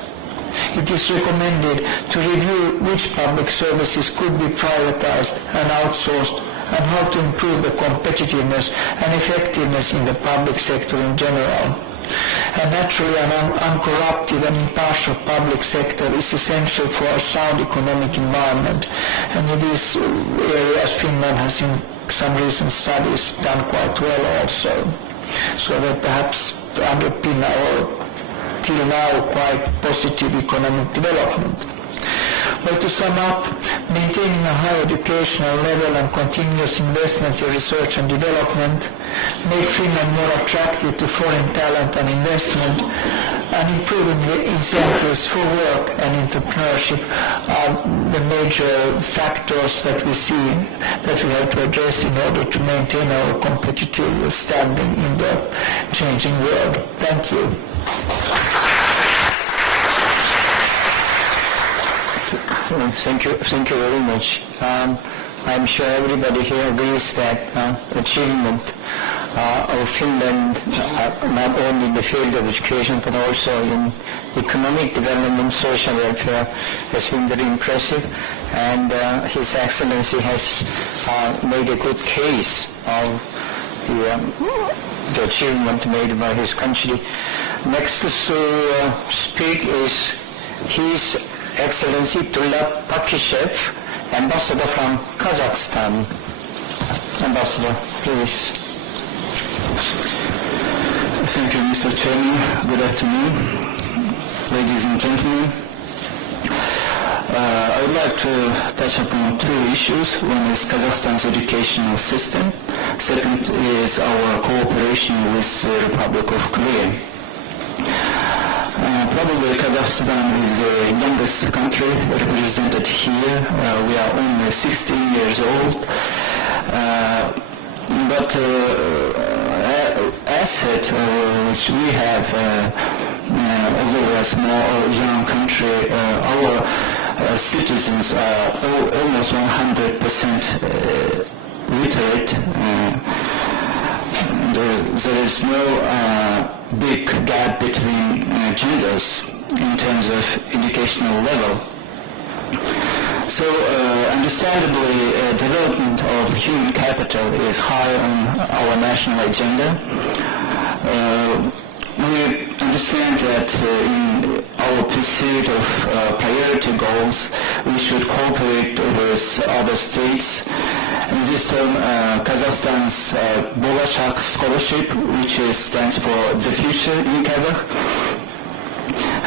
It is recommended to review which public services could be privatized and outsourced and how to improve the competitiveness and effectiveness in the public sector in general. And naturally, an uncorrupted and impartial public sector is essential for a sound economic environment, and in these areas Finland has in some recent studies done quite well also, so that perhaps underpin our till now quite positive economic development. Well, to sum up, maintaining a high educational level and continuous investment in research and development make Finland more attractive to foreign talent and investment, and improving the incentives for work and entrepreneurship are the major factors that we see that we have to address in order to maintain our competitive standing in the changing world. Thank you. Thank you very much. I'm sure everybody here agrees that achievement of Finland, not only in the field of education but also in economic development, social welfare, has been very impressive, and His Excellency has made a good case of the achievement made by his country. Next to speak is His Excellency Dulat Bakishev, Ambassador from Kazakhstan. Ambassador, please. Thank you, Mr. Chairman. Good afternoon, ladies and gentlemen. I would like to touch upon two issues. One is Kazakhstan's educational system. Second is our cooperation with the Republic of Korea. Probably Kazakhstan is the youngest country represented here. We are only 16 years old. But asset which we have, although we are a small young country, our citizens are almost 100% literate. There is no big gap between genders in terms of educational level. So understandably, development of human capital is high on our national agenda. We understand that in our pursuit of priority goals, we should cooperate with other states. In this term, Kazakhstan's Bolashak Scholarship, which stands for the future in Kazakh,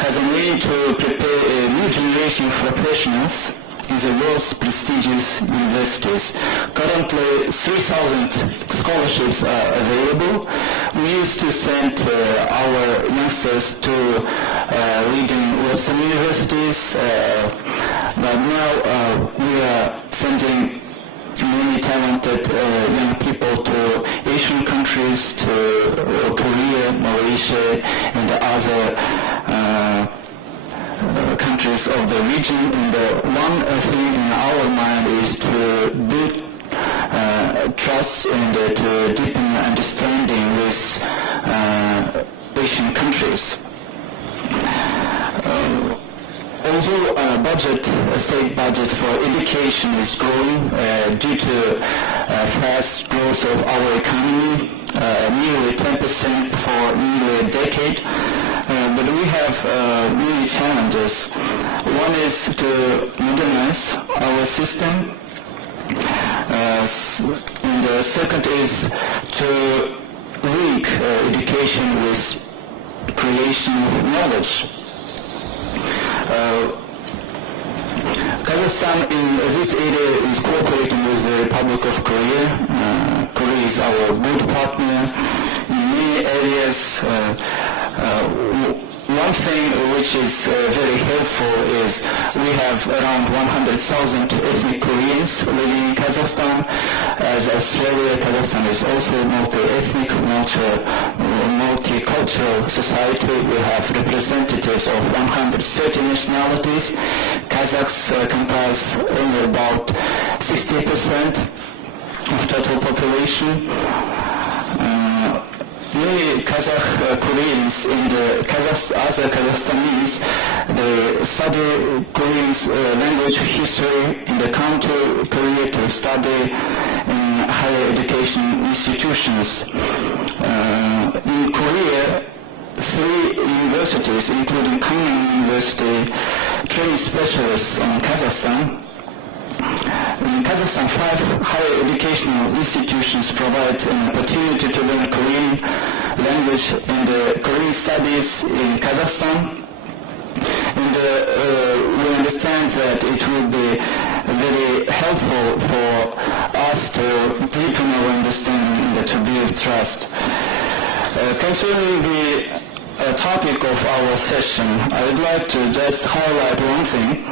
has an aim to prepare a new generation of professionals in the world's prestigious universities. Currently, 3,000 scholarships are available. We used to send our youngsters to leading Western universities, but now we are sending many talented young people to Asian countries, to Korea, Malaysia, and other countries of the region. And one thing in our mind is to build trust and to deepen understanding with Asian countries. Although state budget for education is growing due to fast growth of our economy, nearly 10% for nearly a decade, but we have many challenges. One is to modernize our system, and the second is to link education with creation of knowledge. Kazakhstan in this area is cooperating with the Republic of Korea. Korea is our good partner in many areas. One thing which is very helpful is we have around 100,000 ethnic Koreans living in Kazakhstan. As Australia, Kazakhstan is also a multi-ethnic, multicultural society. We have representatives of 130 nationalities. Kazakhs comprise only about 60% of total population. Many Kazakh Koreans and other Kazakhstanis, they study Korean's language history and they come to Korea to study in higher education institutions. In Korea, 3 universities, including Kamel University, train specialists on Kazakhstan. In Kazakhstan, 5 higher educational institutions provide an opportunity to learn Korean language and Korean studies in Kazakhstan. And we understand that it will be very helpful for us to deepen our understanding and to build trust. Concerning the topic of our session, I would like to just highlight one thing.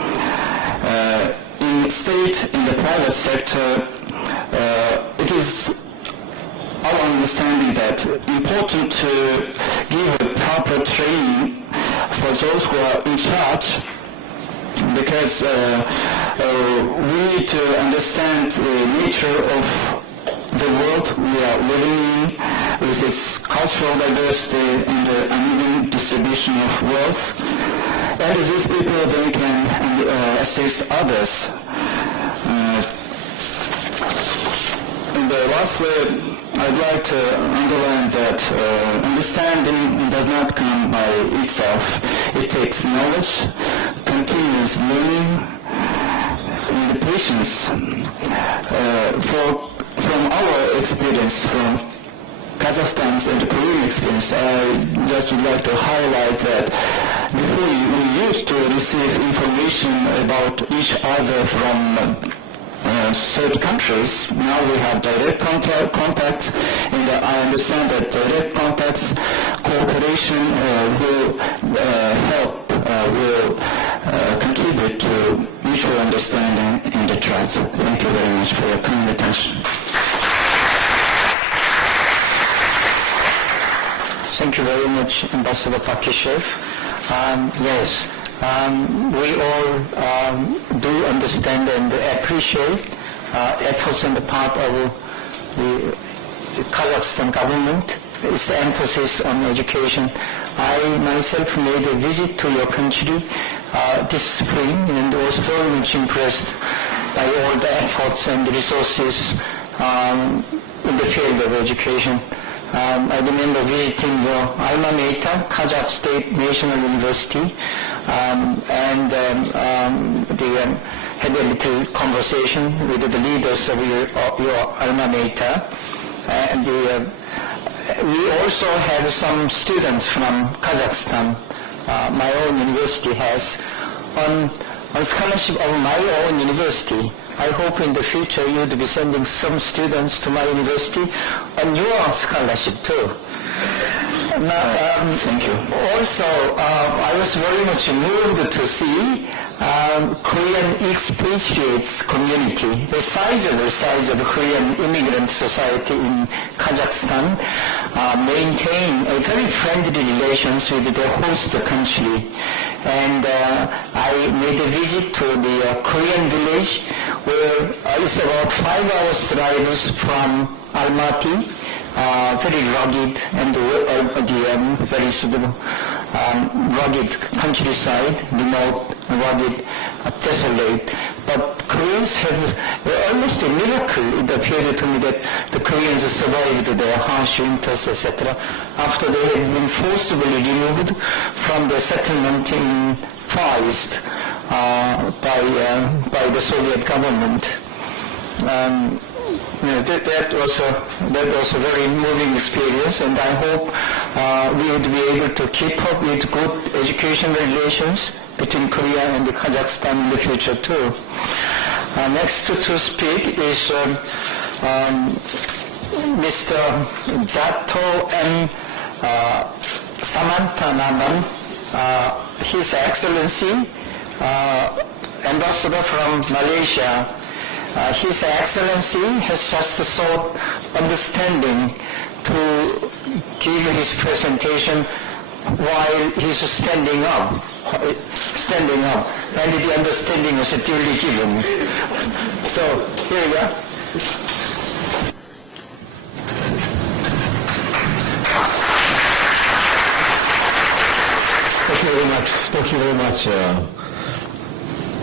In state and the private sector, it is our understanding that important to give a proper training for those who are in charge, because we need to understand the nature of the world we are living in, with its cultural diversity and the uneven distribution of wealth. And these people then can assist others. And lastly, I'd like to underline that understanding does not come by itself. It takes knowledge, continuous learning, and the patience. From our experience, from Kazakhstan's and Korean experience, I just would like to highlight that before we used to receive information about each other from third countries. Now we have direct contacts, and I understand that direct contacts, cooperation will help, will contribute to mutual understanding and trust. Thank you very much for your kind attention. Thank you very much, Ambassador Bakishev. Yes, we all do understand and appreciate efforts on the part of the Kazakhstan government, its emphasis on education. I myself made a visit to your country this spring and was very much impressed by all the efforts and the resources in the field of education. I remember visiting your alma mater, Kazakh State National University, and had a little conversation with the leaders of your alma mater. And we also have some students from Kazakhstan, my own university has, on scholarship of my own university. I hope in the future you would be sending some students to my university on your scholarship too. Thank you. Also, I was very much moved to see Korean expatriates community, the sizable size of Korean immigrant society in Kazakhstan, maintain a very friendly relations with the host country. And I made a visit to the Korean village, where it's about 5 hours drives from Almaty, very rugged and very suitable, rugged countryside, remote, rugged, desolate. But Koreans have almost a miracle. It appeared to me that the Koreans survived their harsh winters, etc., after they had been forcibly removed from the settlement in Far East by the Soviet government. That was a very moving experience, and I hope we would be able to keep up with good educational relations between Korea and Kazakhstan in the future too. Next to speak is Mr. Dato and Santhananaban, His Excellency, Ambassador from Malaysia. His Excellency has just sought understanding to give his presentation while he's standing up, and the understanding was duly given. So, here we are. Thank you very much,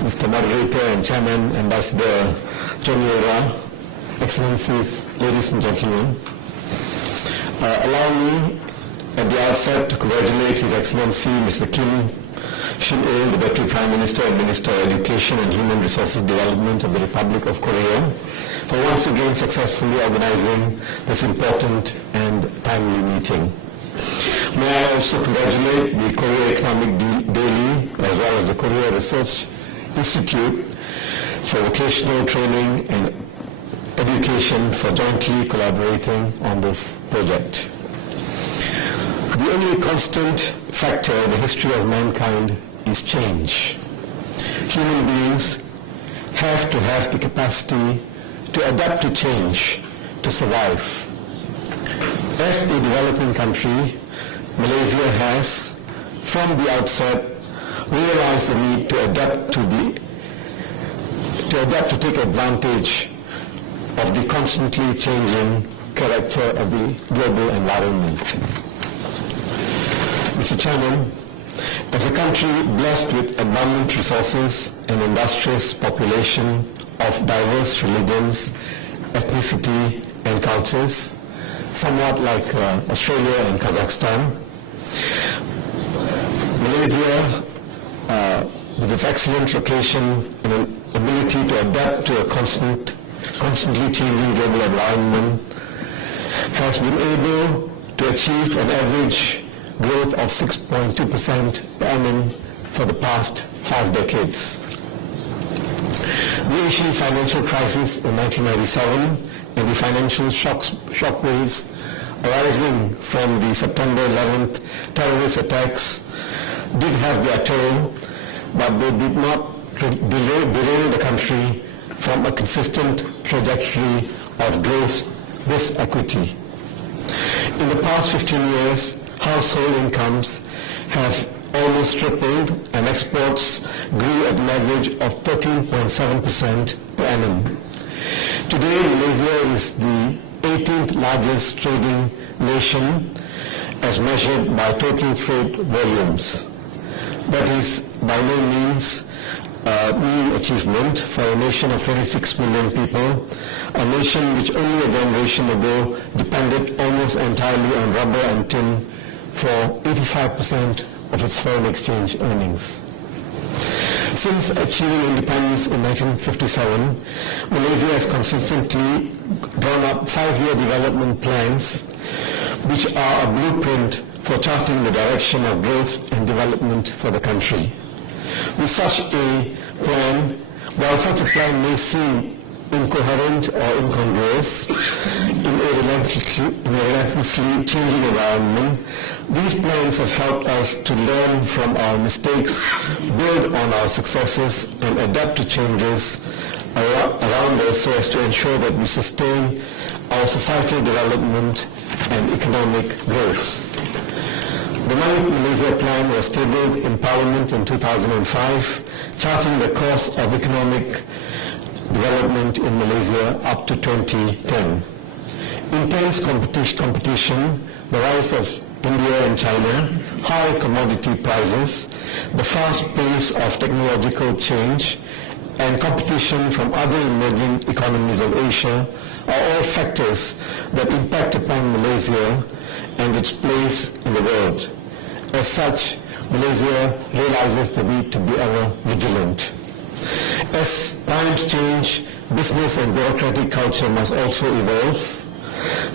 Mr. Moderator and Chairman, Ambassador John Reda, Excellencies, ladies and gentlemen. Allow me at the outset to congratulate His Excellency Mr. Kim Shin-il, the Deputy Prime Minister and Minister of Education and Human Resources Development of the Republic of Korea, for once again successfully organizing this important and timely meeting. May I also congratulate the Korea Economic Daily as well as the Korea Research Institute for vocational training and education for jointly collaborating on this project. The only constant factor in the history of mankind is change. Human beings have to have the capacity to adapt to change to survive. As a developing country, Malaysia has, from the outset, realized the need to adapt to take advantage of the constantly changing character of the global environment. Mr. Chairman, as a country blessed with abundant resources and industrious population of diverse religions, ethnicity and cultures, somewhat like Australia and Kazakhstan, Malaysia, with with its excellent location and an ability to adapt to a constantly changing global environment, has been able to achieve an average growth of 6.2% per annum for the past 5 decades. The Asian financial crisis in 1997 and the financial shockwaves arising from the September 11th terrorist attacks did have their toll, but they did not derail the country from a consistent trajectory of growth with equity. In the past 15 years, household incomes have almost tripled and exports grew at an average of 13.7% per annum. Today, Malaysia is the 18th largest trading nation as measured by total trade volumes. That is by no means a mean achievement for a nation of 26 million people, a nation which only a generation ago depended almost entirely on rubber and tin for 85% of its foreign exchange earnings. Since achieving independence in 1957, Malaysia has consistently drawn up 5-year development plans which are a blueprint for charting the direction of growth and development for the country. With such a plan, while such a plan may seem incoherent or incongruous in a relentlessly changing environment, these plans have helped us to learn from our mistakes, build on our successes, and adapt to changes around us so as to ensure that we sustain our societal development and economic growth. The ninth Malaysia Plan was tabled in Parliament in 2005, charting the course of economic development in Malaysia up to 2010. Intense competition, the rise of India and China, high commodity prices, the fast pace of technological change, and competition from other emerging economies of Asia are all factors that impact upon Malaysia and its place in the world. As such, Malaysia realizes the need to be ever vigilant. As times change, business and bureaucratic culture must also evolve.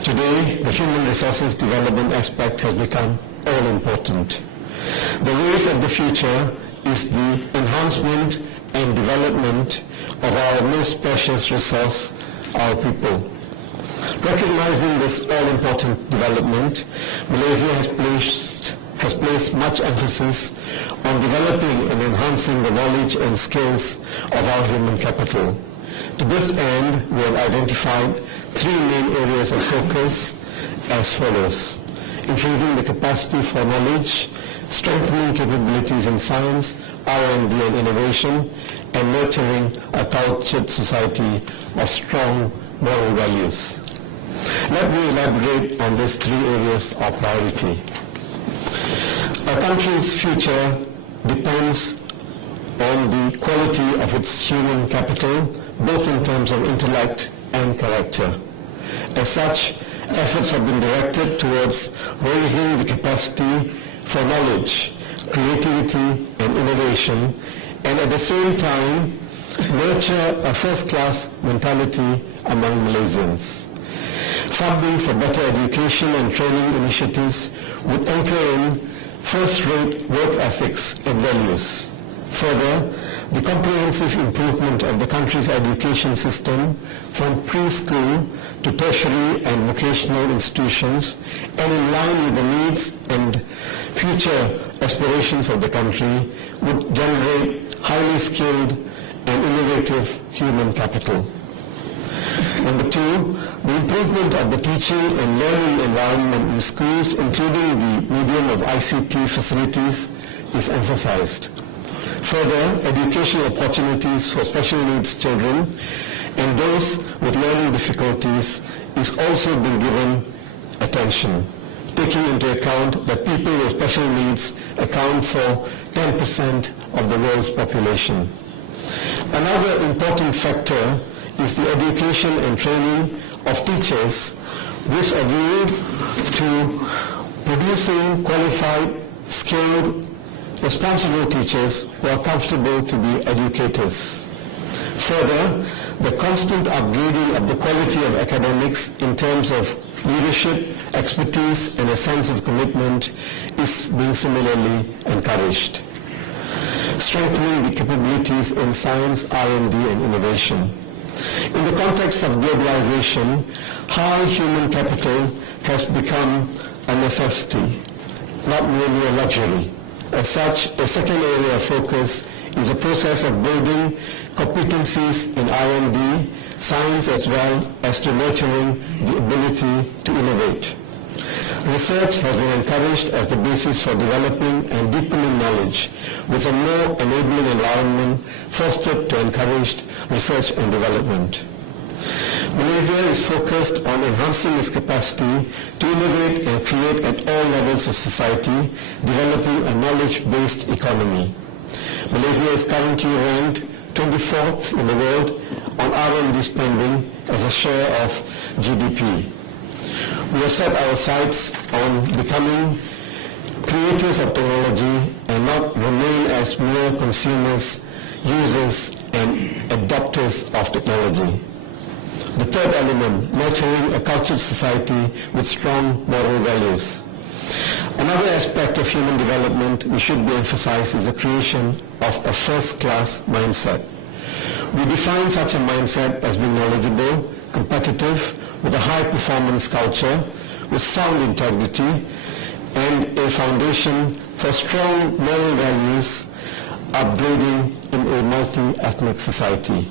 Today, the human resources development aspect has become all important. The wave of the future is the enhancement and development of our most precious resource, our people. Recognizing this all-important development, Malaysia has placed much emphasis on developing and enhancing the knowledge and skills of our human capital. To this end, we have identified 3 main areas of focus as follows: increasing the capacity for knowledge, strengthening capabilities in science, R&D and innovation, and nurturing a cultured society of strong moral values. Let me elaborate on these 3 areas of priority. A country's future depends on the quality of its human capital, both in terms of intellect and character. As such, efforts have been directed towards raising the capacity for knowledge, creativity, and innovation, and at the same time, nurture a first-class mentality among Malaysians. Funding for better education and training initiatives would anchor in first-rate work ethics and values. Further, the comprehensive improvement of the country's education system from preschool to tertiary and vocational institutions, and in line with the needs and future aspirations of the country, would generate highly skilled and innovative human capital. Number 2, the improvement of the teaching and learning environment in schools, including the medium of ICT facilities, is emphasized. Further, educational opportunities for special needs children and those with learning difficulties is also being given attention, taking into account that people with special needs account for 10% of the world's population. Another important factor is the education and training of teachers with a view to producing qualified, skilled responsible teachers who are comfortable to be educators. Further, the constant upgrading of the quality of academics in terms of leadership, expertise, and a sense of commitment is being similarly encouraged. Strengthening the capabilities in science, R&D, and innovation. In the context of globalization, high human capital has become a necessity, not merely a luxury. As such, a second area of focus is the process of building competencies in R&D, science, as well as to nurturing the ability to innovate. Research has been encouraged as the basis for developing and deepening knowledge, with a more enabling environment fostered to encourage research and development. Malaysia is focused on enhancing its capacity to innovate and create at all levels of society, developing a knowledge-based economy. Malaysia is currently ranked 24th in the world on R&D spending as a share of GDP. We have set our sights on becoming creators of technology and not remain as mere consumers, users, and adopters of technology. The third element, nurturing a cultured society with strong moral values. Another aspect of human development we should be emphasized is the creation of a first-class mindset. We define such a mindset as being knowledgeable, competitive, with a high-performance culture, with sound integrity, and a foundation for strong moral values, upgrading in a multi-ethnic society.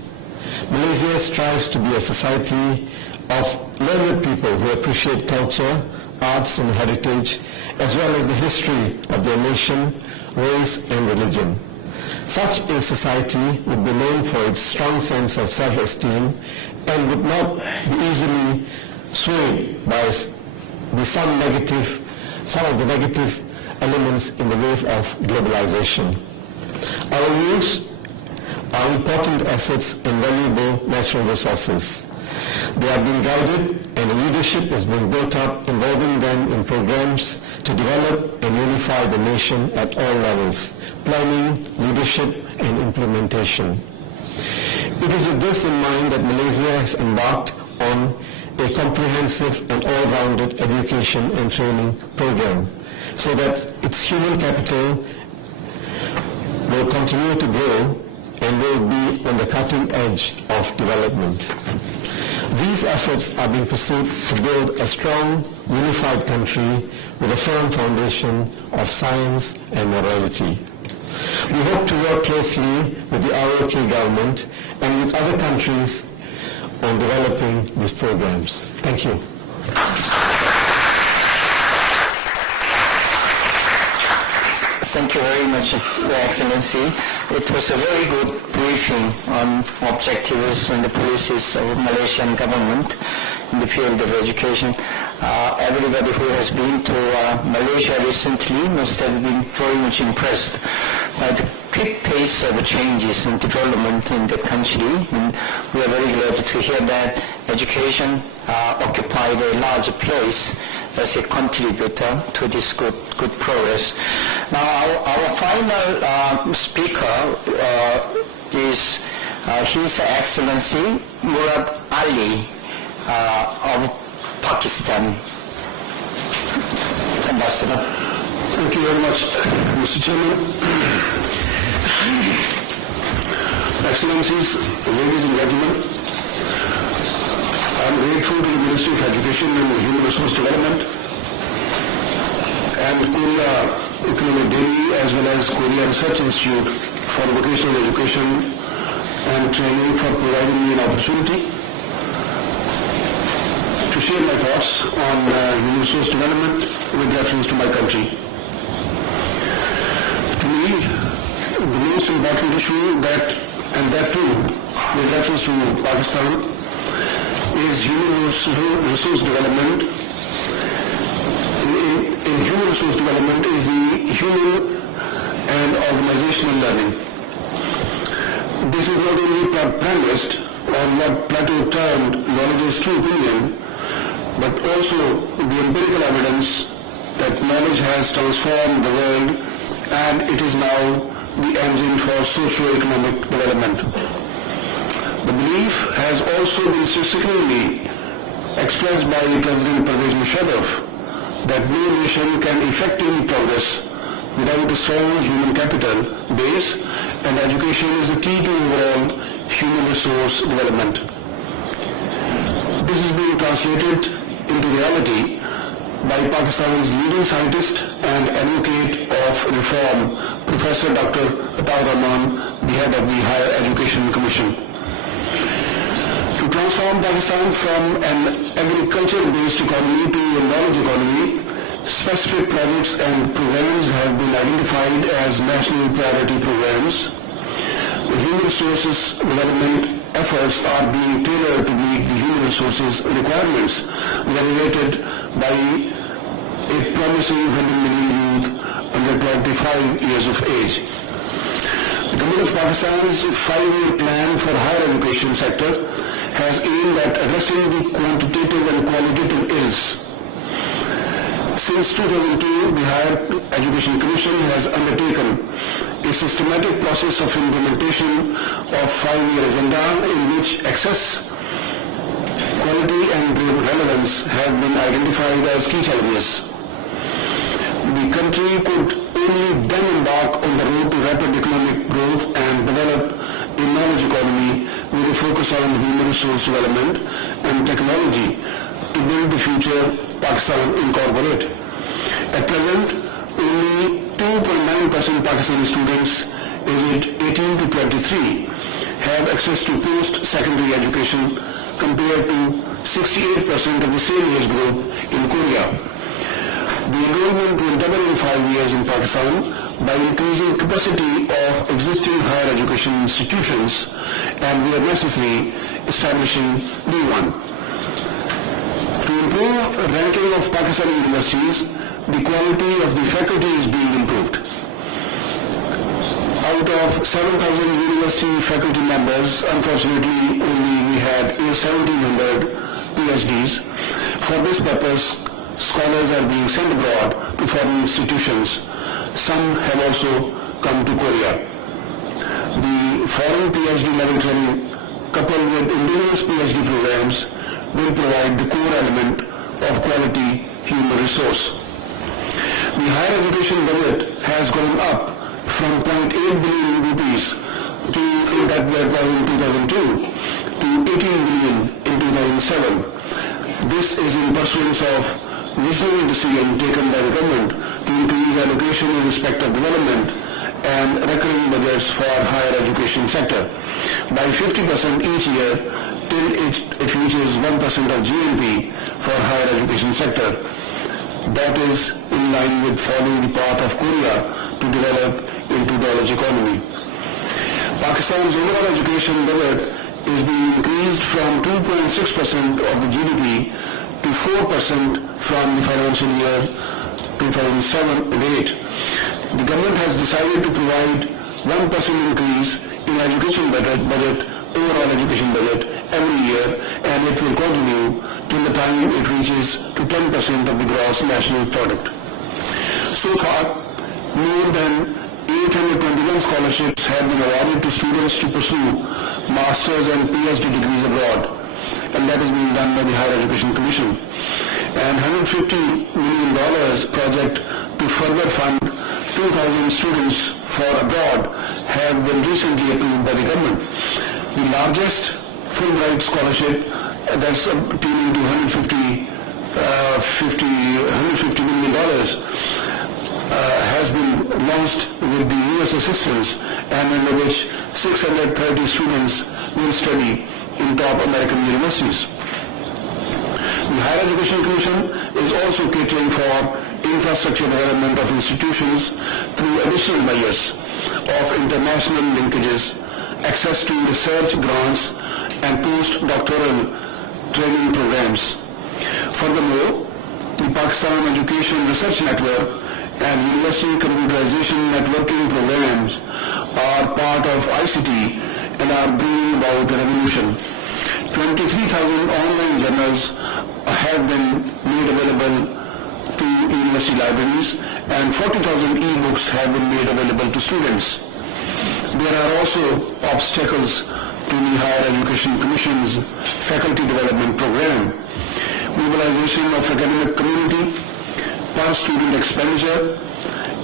Malaysia strives to be a society of learned people who appreciate culture, arts and heritage, as well as the history of their nation, race and religion. Such a society would be known for its strong sense of self-esteem and would not be easily swayed by some of the negative elements in the wave of globalization. Our youth are important assets and valuable natural resources. They are being guided and leadership is being built up, involving them in programs to develop and unify the nation at all levels, planning, leadership, and implementation. It is with this in mind that Malaysia has embarked on a comprehensive and all-rounded education and training program so that its human capital will continue to grow and will be on the cutting edge of development. These efforts are being pursued to build a strong, unified country with a firm foundation of science and morality. We hope to work closely with the ROK government and with other countries on developing these programs. Thank you. Thank you very much, Your Excellency. It was a very good briefing on objectives and the policies of the Malaysian government in the field of education. Everybody who has been to Malaysia recently must have been very much impressed by the quick pace of changes and development in the country. And we are very glad to hear that education occupied a large place as a contributor to this good progress. Now our final speaker is His Excellency Murad Ali of Pakistan. Ambassador. Thank you very much, Mr. Chairman. Excellencies, ladies and gentlemen, I am grateful to the Ministry of Education and Human Resource Development and Korea Economic Daily as well as Korea Research Institute for Vocational Education and Training for providing me an opportunity to share my thoughts on human resource development with reference to my country. To me, the most important issue and that too with reference to Pakistan, is human resource development. In human resource development is the human and organizational learning. This is not only premised on what Plato termed knowledge's true opinion, but also the empirical evidence that knowledge has transformed the world and it is now the engine for socio-economic development. The belief has also been succinctly expressed by President Pervez Musharraf that no nation can effectively progress without a strong human capital base, and education is the key to overall human resource development. This is being translated into reality by Pakistan's leading scientist and advocate of reform, Professor Dr. Atanasov, the head of the Higher Education Commission. To transform Pakistan from an agriculture-based economy to a knowledge economy, specific projects and programs have been identified as national priority programs. The human resources development efforts are being tailored to meet the human resources requirements generated by a promising 100 million youth under 25 years of age. The Government of Pakistan's 5-year plan for higher education sector has aimed at addressing the quantitative and qualitative ills. Since 2002, the Higher Education Commission has undertaken a systematic process of implementation of 5-year agenda in which access, quality and relevance have been identified as key challenges. The country could only then embark on the road to rapid economic growth and develop a knowledge economy with a focus on human resource development and technology to build the future Pakistan incorporate. At present, only 2.9% Pakistani students aged 18 to 23 have access to post-secondary education compared to 68% of the same age group in Korea. The enrollment will double in 5 years in Pakistan by increasing capacity of existing higher education institutions and, where necessary, establishing new one. To improve ranking of Pakistani universities, the quality of the faculty is being improved. Out of 7,000 university faculty members, unfortunately only we had 1,700 PhDs. For this purpose, scholars are being sent abroad to foreign institutions. Some have also come to Korea. The foreign PhD level training coupled with indigenous PhD programs will provide the core element of quality human resource. The higher education budget has gone up from 0.8 billion rupees that was in 2002 to 18 billion in 2007. This is in pursuance of visionary decision taken by the government to increase allocation in respect of development and recurring budgets for higher education sector by 50% each year till it reaches 1% of GNP for higher education sector. That is in line with following the path of Korea to develop into knowledge economy. Pakistan's overall education budget is being increased from 2.6% of the GDP to 4% from the financial year 2007-8. The government has decided to provide 1% increase in education budget, overall education budget every year, and it will continue till the time it reaches to 10% of the gross national product. So far, more than 821 scholarships have been awarded to students to pursue master's and PhD degrees abroad, and that is being done by the Higher Education Commission. And $150 million project to further fund 2,000 students for abroad have been recently approved by the government. The largest Fulbright scholarship, that's appealing to $150 million, has been launched with the U.S. assistance, and under which 630 students will study in top American universities. The Higher Education Commission is also catering for infrastructure development of institutions through additional measures of international linkages, access to research grants, and postdoctoral training programs. Furthermore, the Pakistan Education Research Network and University Computerization Networking programs are part of ICT and are bringing about a revolution. 23,000 online journals have been made available to university libraries, and 40,000 e-books have been made available to students. There are also obstacles to the Higher Education Commission's faculty development program. Mobilization of academic community, per student expenditure,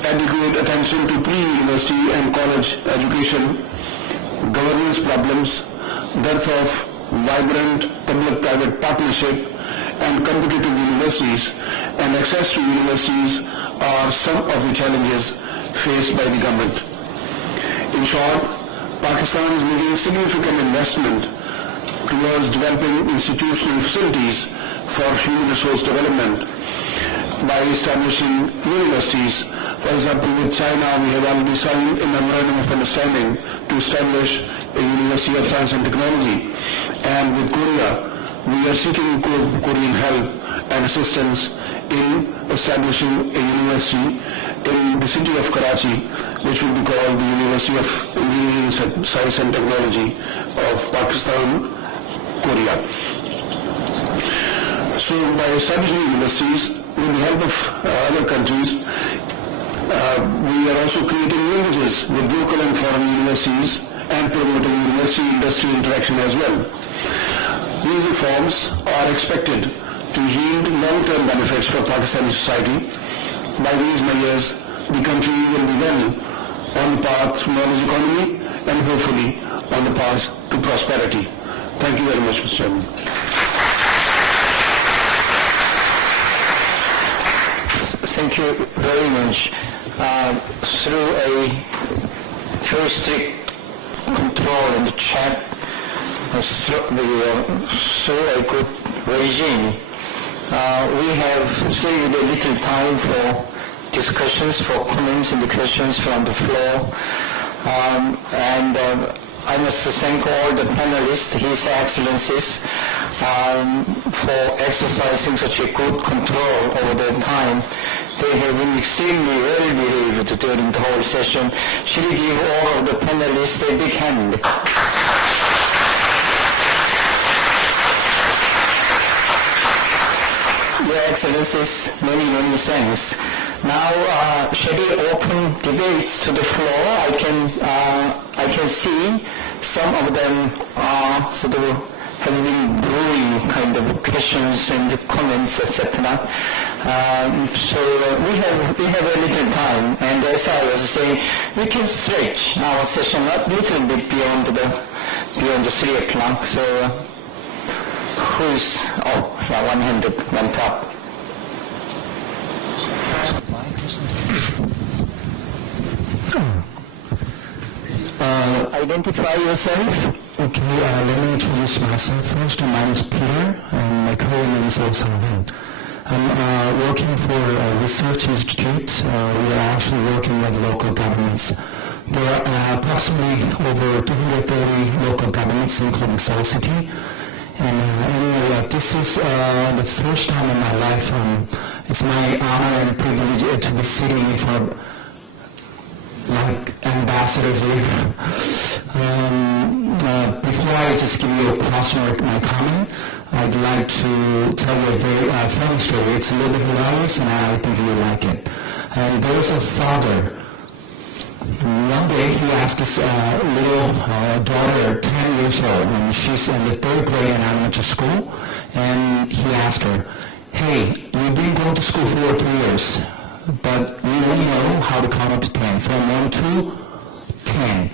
adequate attention to pre-university and college education, governance problems, dearth of vibrant public-private partnership, and competitive universities, and access to universities are some of the challenges faced by the government. In short, Pakistan is making significant investment towards developing institutional facilities for human resource development by establishing universities. For example, with China, we have already signed a memorandum of understanding to establish a University of Science and Technology. And with Korea, we are seeking Korean help and assistance in establishing a university in the city of Karachi, which will be called the University of Engineering, Science and Technology of Pakistan, Korea. So by establishing universities, with the help of other countries, we are also creating linkages with local and foreign universities and promoting university-industry interaction as well. These reforms are expected to yield long-term benefits for Pakistani society. By these measures, the country will be well on the path to knowledge economy and hopefully on the path to prosperity. Thank you very much, Mr. Chairman. Thank you very much. Through a very strict control and check, through a good regime, we have saved a little time for discussions, for comments and questions from the floor. I must thank all the panelists, His Excellencies, for exercising such a good control over the time. They have been extremely well behaved during the whole session. Should we give all of the panelists a big hand? Your Excellencies, many, many thanks. Now, shall we open debates to the floor? I can see some of them are sort of have been brewing kind of questions and comments, etc. So we have a little time, and as I was saying, we can stretch our session a little bit beyond the 3 o'clock. So who's one hand went up. Identify yourself. Okay, let me introduce myself first. My name is Peter, and my Korean name is Sang. I'm working for a research institute. We are actually working with local governments. There are approximately over 230 local governments, including Seoul City. And anyway, this is the first time in my life. It's my honor and privilege to be sitting in front of like ambassadors here. Before I just give you a question or my comment, I'd like to tell you a very funny story. It's a little bit hilarious, and I think you'll like it. And there was a father. One day he asked his little daughter, 10 years old, and she's in the 3rd grade in elementary school, and he asked her, "Hey, you've been going to school for 2 years, but you don't know how to count up to 10, from 1 to 10.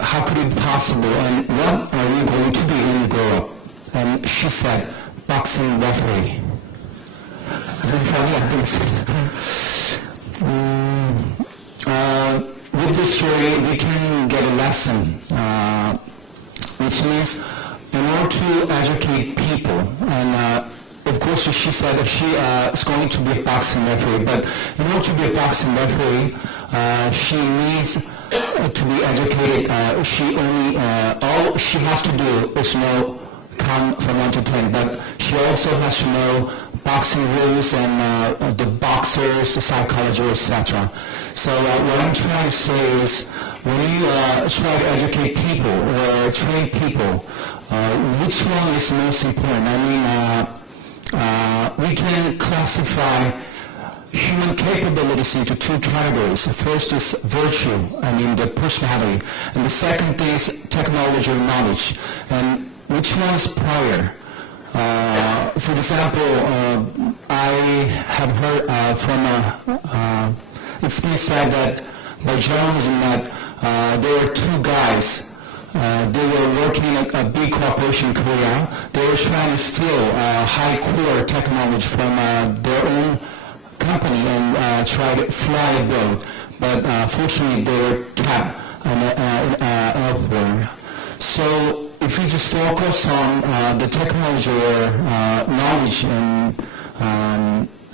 How could it be possible, and what are you going to be when you grow up?" And she said, "Boxing referee." Is it funny? I think so. With this story, we can get a lesson, which means in order to educate people, and of course she said that she is going to be a boxing referee, but in order to be a boxing referee, she needs to be educated. All she has to do is know count from 1 to 10, but she also has to know boxing rules and the boxers, the psychology, etc. So what I'm trying to say is, when you try to educate people or train people, which one is most important? I mean, we can classify human capabilities into two categories. The first is virtue, the personality, and the second thing is technology or knowledge. And which one is prior? For example, I have heard it's been said that by journalism that there were two guys. They were working at a big corporation in Korea. They were trying to steal high-core technology from their own company and try to fly a boat. But fortunately, they were kept elsewhere. So if we just focus on the technology or knowledge and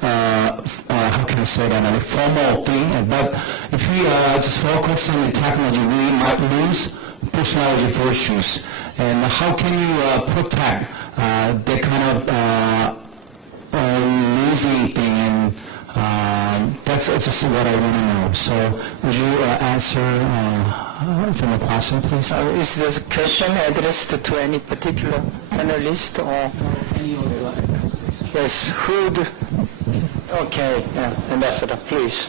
how can I say that, a formal thing, but if we just focus on the technology, we might lose personality virtues. And how can you protect that kind of losing thing? And that's just what I want to know. So would you answer from the question, please? Is this question addressed to any particular panelist or? Yes, okay, Ambassador, please.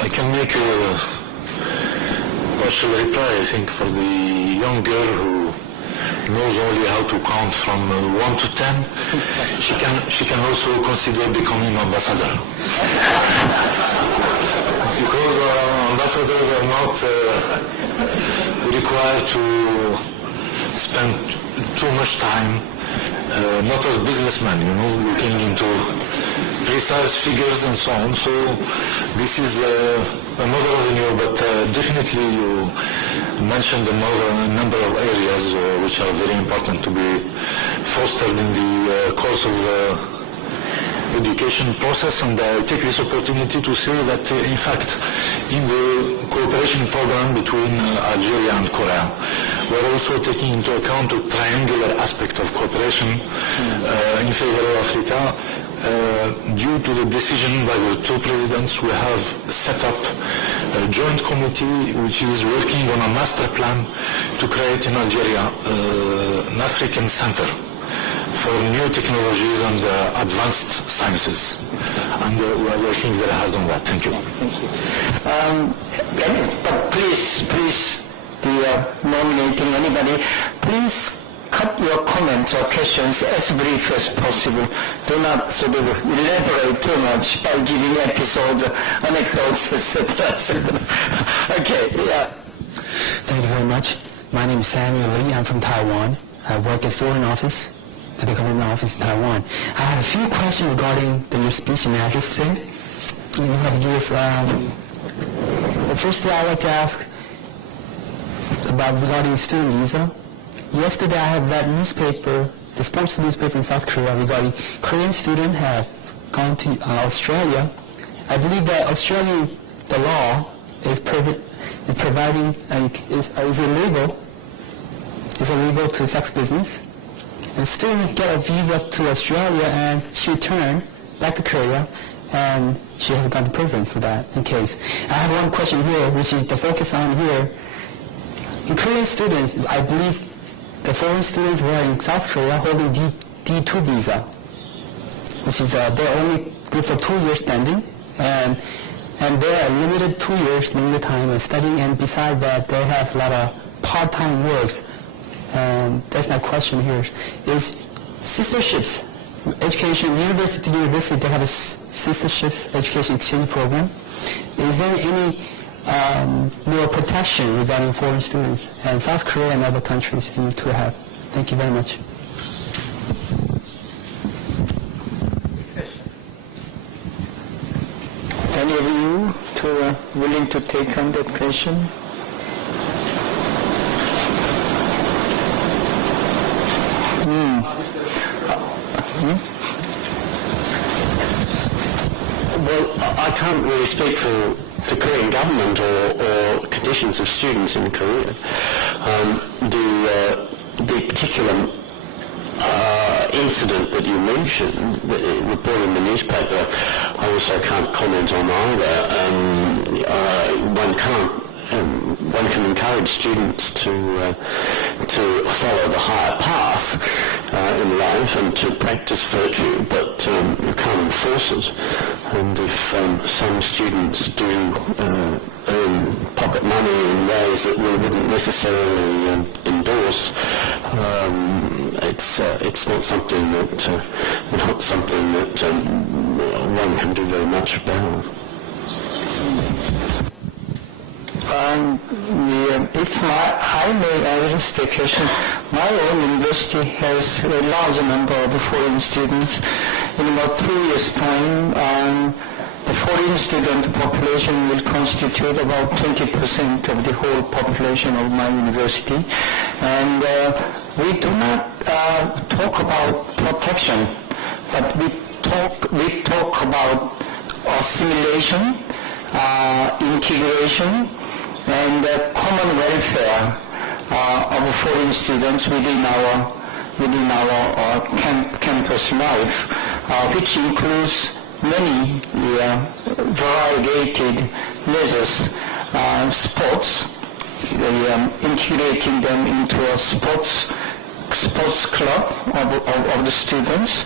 I can make a partial reply, I think, for the young girl who knows only how to count from 1 to 10. She can also consider becoming ambassador. Because ambassadors are not required to spend too much time, not as businessmen, looking into precise figures and so on. So this is another avenue, but definitely you mentioned a number of areas which are very important to be fostered in the course of the education process, and I take this opportunity to say that in fact in the cooperation program between Algeria and Korea, we're also taking into account a triangular aspect of cooperation in favor of Africa. Due to the decision by the two presidents, we have set up a joint committee which is working on a master plan to create in Algeria an African center for new technologies and advanced sciences. And we are working very hard on that. Thank you. Thank you. But please, the nominating anybody, please cut your comments or questions as brief as possible. Do not sort of elaborate too much by giving episodes, anecdotes, etc. Okay, yeah. Thank you very much. My name is Samuel Lee. I'm from Taiwan. I work at Foreign Office, at the government office in Taiwan. I have a few questions regarding your speech and address today. You have given us, firstly, I'd like to ask regarding student visa. Yesterday I have read newspaper, the sports newspaper in South Korea, regarding Korean students have gone to Australia. I believe that Australian, the law is providing, is illegal to sex business. And students get a visa to Australia and she returned back to Korea and she has gone to prison for that in case. I have one question here, which is the focus on here. In Korean students, I believe the foreign students who are in South Korea holding D2 visa, which is they're only good for 2 years standing, and they're limited 2 years, limited time of studying, and besides that, they have a lot of part-time works. And that's my question here. Is sisterships, education, university, they have a sisterships education exchange program. Is there any more protection regarding foreign students and South Korea and other countries need to have? Thank you very much. Any of you willing to take on that question? Well, I can't really speak for the Korean government or conditions of students in Korea. The particular incident that you mentioned, reported in the newspaper, I also can't comment on either. One can't one can encourage students to follow the higher path in life and to practice virtue, but you can't enforce it. And if some students do earn pocket money in ways that we wouldn't necessarily endorse, it's not something that one can do very much about. If I may address the question, my own university has a large number of foreign students. In about 2 years' time, the foreign student population will constitute about 20% of the whole population of my university. And we do not talk about protection, but we talk about assimilation, integration, and common welfare of foreign students within our campus life, which includes many variegated measures, sports, integrating them into a sports club of the students,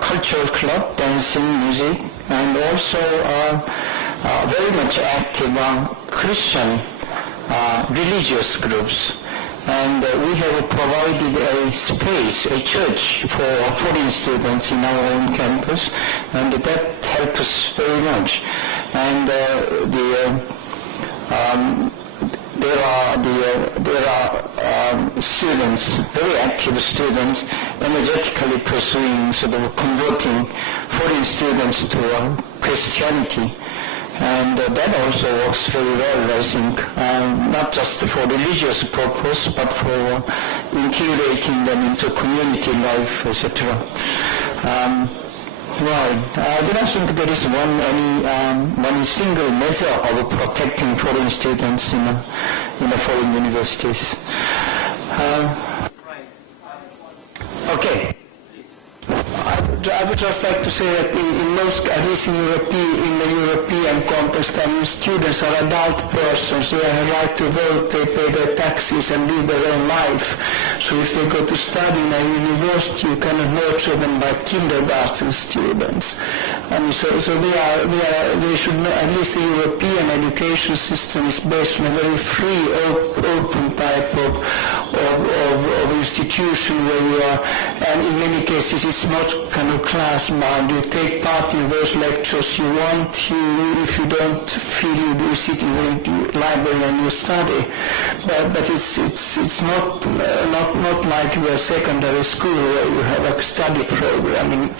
cultural club, dancing, music, and also very much active Christian religious groups. And we have provided a space, a church for foreign students in our own campus, and that helps us very much. And there are students, very active students, energetically pursuing, sort of converting foreign students to Christianity. And that also works very well, I think, not just for religious purpose, but for integrating them into community life, etc. Right. I don't think there is one single measure of protecting foreign students in the foreign universities. Okay. I would just like to say that in most, at least in the European context, students are adult persons. They have a right to vote, they pay their taxes and live their own life. So if they go to study in a university, you cannot nurture them like kindergarten students. So they should know, at least the European education system is based on a very free, open type of institution where you are, and in many cases it's not kind of class bound. You take part in those lectures you want. If you don't feel you sit in the library and you study. But it's not like your secondary school where you have a study program in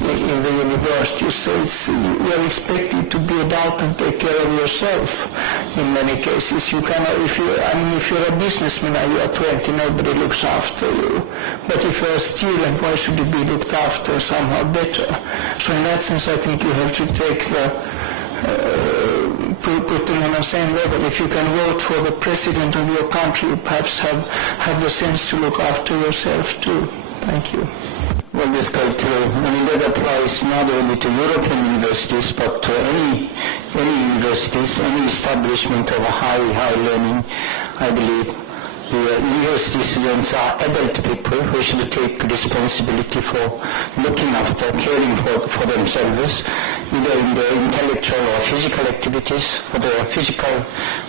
the university. So you are expected to be adult and take care of yourself. In many cases, you cannot. If you're a businessman and you are 20, nobody looks after you. But if you're a student, why should you be looked after somehow better? So in that sense, I think you have to take put them on the same level. If you can vote for the president of your country, you perhaps have the sense to look after yourself too. Thank you. Well, this is quite true. That applies not only to European universities, but to any universities, any establishment of high learning. I believe the university students are adult people who should take responsibility for looking after, caring for themselves, either in their intellectual or physical activities, for their physical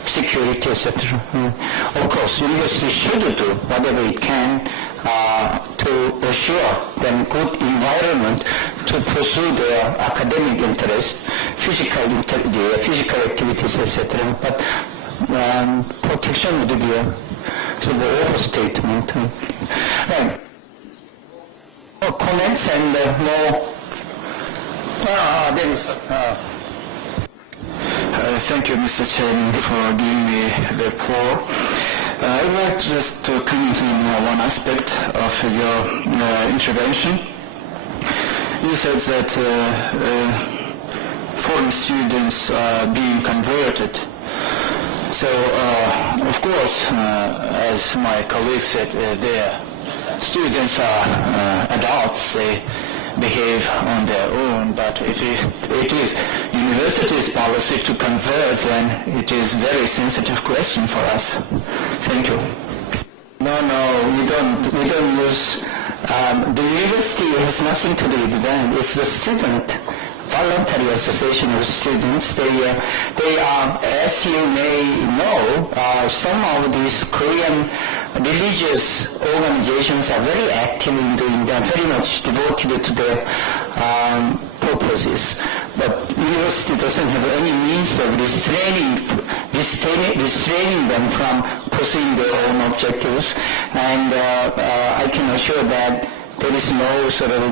security, etc. Of course, university should do whatever it can to assure them good environment to pursue their academic interest, physical activities, etc. But protection would be a sort of overstatement. Right. More comments and more. There is. Thank you, Mr. Chairman, for giving me the floor. I would like just to comment on one aspect of your intervention. You said that foreign students are being converted. So, of course, as my colleague said, their students are adults. They behave on their own, but if it is university's policy to convert, then it is a very sensitive question for us. Thank you. No, we don't use, the university has nothing to do with that. It's the student, voluntary association of students. They are, as you may know, some of these Korean religious organizations are very active in doing that, very much devoted to their purposes. But university doesn't have any means of restraining them from pursuing their own objectives. And I can assure that there is no sort of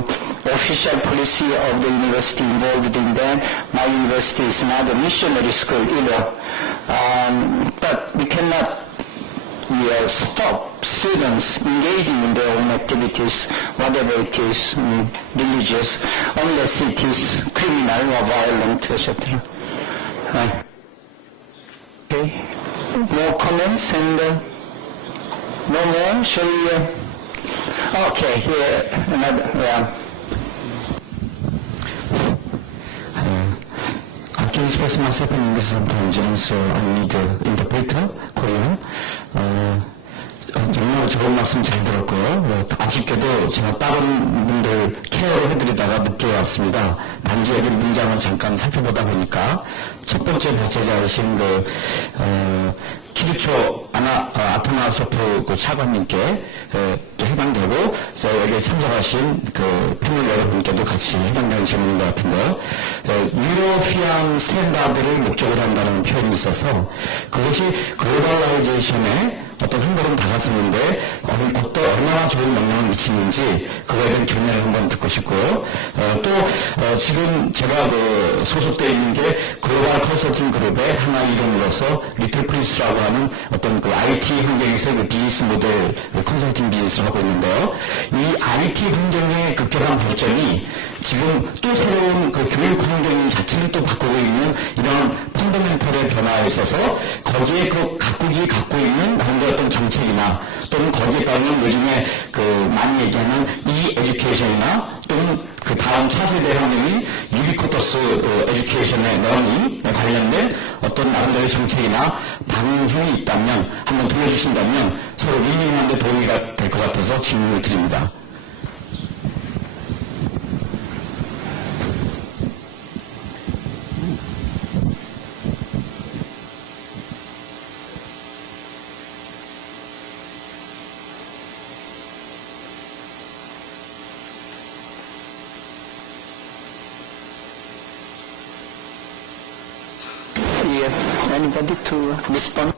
official policy of the university involved in that. My university is not a missionary school either. But we cannot stop students engaging in their own activities, whatever it is, religious, unless it is criminal or violent, etc. Okay. More comments and no more? Shall we? Okay. Here another. Yeah. I can express myself in English sometimes, and so I need an interpreter, Korean. 정말 좋은 말씀 잘 들었고요. 아쉽게도 제가 다른 분들 케어를 해드리다가 늦게 왔습니다. 단지 여기 문장을 잠깐 살펴보다 보니까 첫 번째 발제자이신 키르초 아타나소프 차관님께 해당되고 여기에 참석하신 패널 여러분께도 같이 해당되는 질문인 것 같은데요. 유로피안 스탠다드를 목적으로 한다는 표현이 있어서 그것이 글로벌라이제이션에 어떤 한 걸음 다가서는데 얼마나 좋은 영향을 미치는지 그거에 대한 견해를 한번 듣고 싶고요. 또 지금 제가 소속되어 있는 게 글로벌 컨설팅 그룹의 하나 이름으로서 리틀 프린스라고 하는 어떤 IT 환경에서 비즈니스 모델 컨설팅 비즈니스를 하고 있는데요. 이 IT 환경의 급격한 발전이 지금 또 새로운 교육 환경 자체를 또 바꾸고 있는 이런 펀더멘털의 변화에 있어서 거기에 각국이 갖고 있는 나름대로 어떤 정책이나 또는 거기에 따르는 요즘에 많이 얘기하는 에듀케이션이나 또는 다음 차세대 환경인 유비쿼터스 에듀케이션의 논의 관련된 어떤 나름대로의 정책이나 방향이 있다면 한번 들려주신다면 서로 윈윈하는 데 도움이 될 것 같아서 질문을 드립니다. Anybody to respond?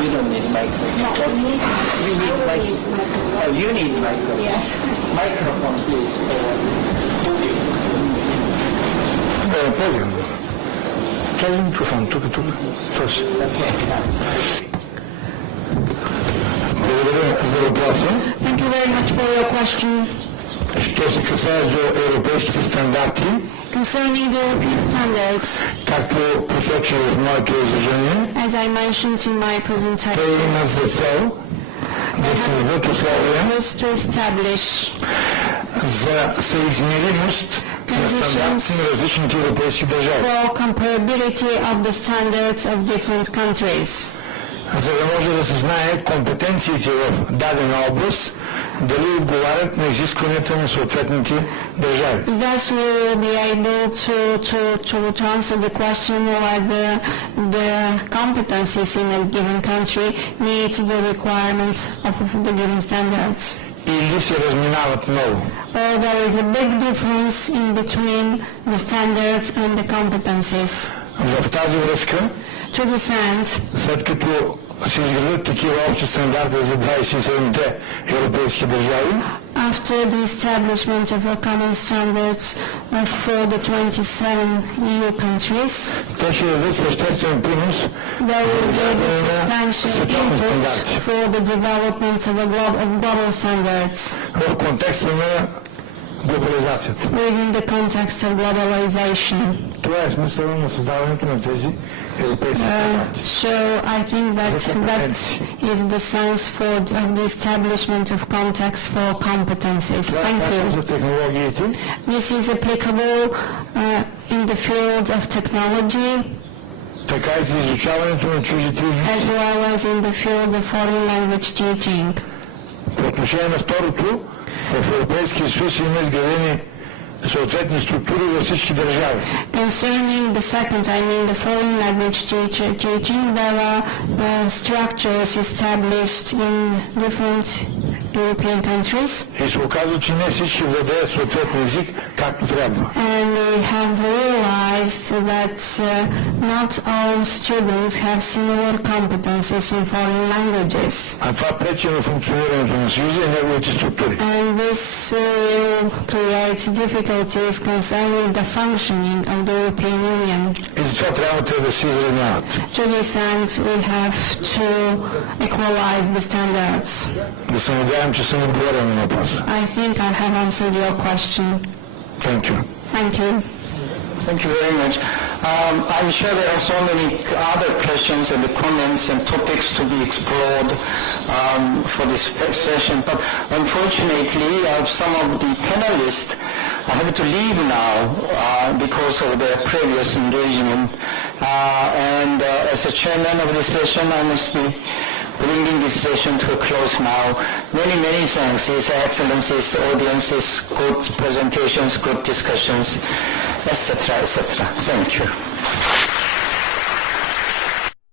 You don't need microphone. You need microphone. Oh, you need microphone. Yes. Microphone, please. Podium. Traz microphone, тук. Благодаря за въпроса. Thank you very much for your question. Що се касае до европейските стандарти, concerning the European standards, както посочи в моето изложение, as I mentioned in my presentation, те имат за цел да създадат условия to establish за съизмеримост на стандартите на различните европейски държави. for comparability of the standards of different countries. За да може да се знае компетенциите в дадена област, дали отговарят на изискванията на съответните държави. Thus we will be able to answer the question whether the competencies in a given country meet the requirements of the given standards. Или се разминават много. Or there is a big difference in between the standards and the competencies. В тази връзка, To this end, след като се изградят такива общи стандарти за 27-те европейски държави, after the establishment of a common standards for the 27 EU countries, те ще дадат съществен принос there will be a substantial input for the development of global standards в контекста на глобализацията. within the context of globalization. Това е смисъла на създаването на тези европейски стандарти. So I think that is the sense of the establishment of context for competencies. Thank you. За технологиите. This is applicable in the field of technology, така и за изучаването на чуждите езици. as well as in the field of foreign language teaching. По отношение на второто, в Европейския съюз има изградени съответни структури във всички държави. Concerning the second, I mean the foreign language teaching, there are structures established in different European countries. И се оказва, че не всички владеят съответния език както трябва. And we have realized that not all students have similar competencies in foreign languages. А това пречи на функционирането на Съюза и неговите структури. And this will create difficulties concerning the functioning of the European Union. И затова трябва те да се изравняват. To this end, we have to equalize the standards. Да се надявам, че съм отговорил на въпроса. I think I have answered your question. Thank you. Thank you. Thank you very much. I'm sure there are so many other questions and comments and topics to be explored for this session, but unfortunately some of the panelists have to leave now because of their previous engagement. And as a chairman of this session, I must be bringing this session to a close now. Many, many thanks, His Excellencies, audiences, good presentations, good discussions, etc., etc. Thank you.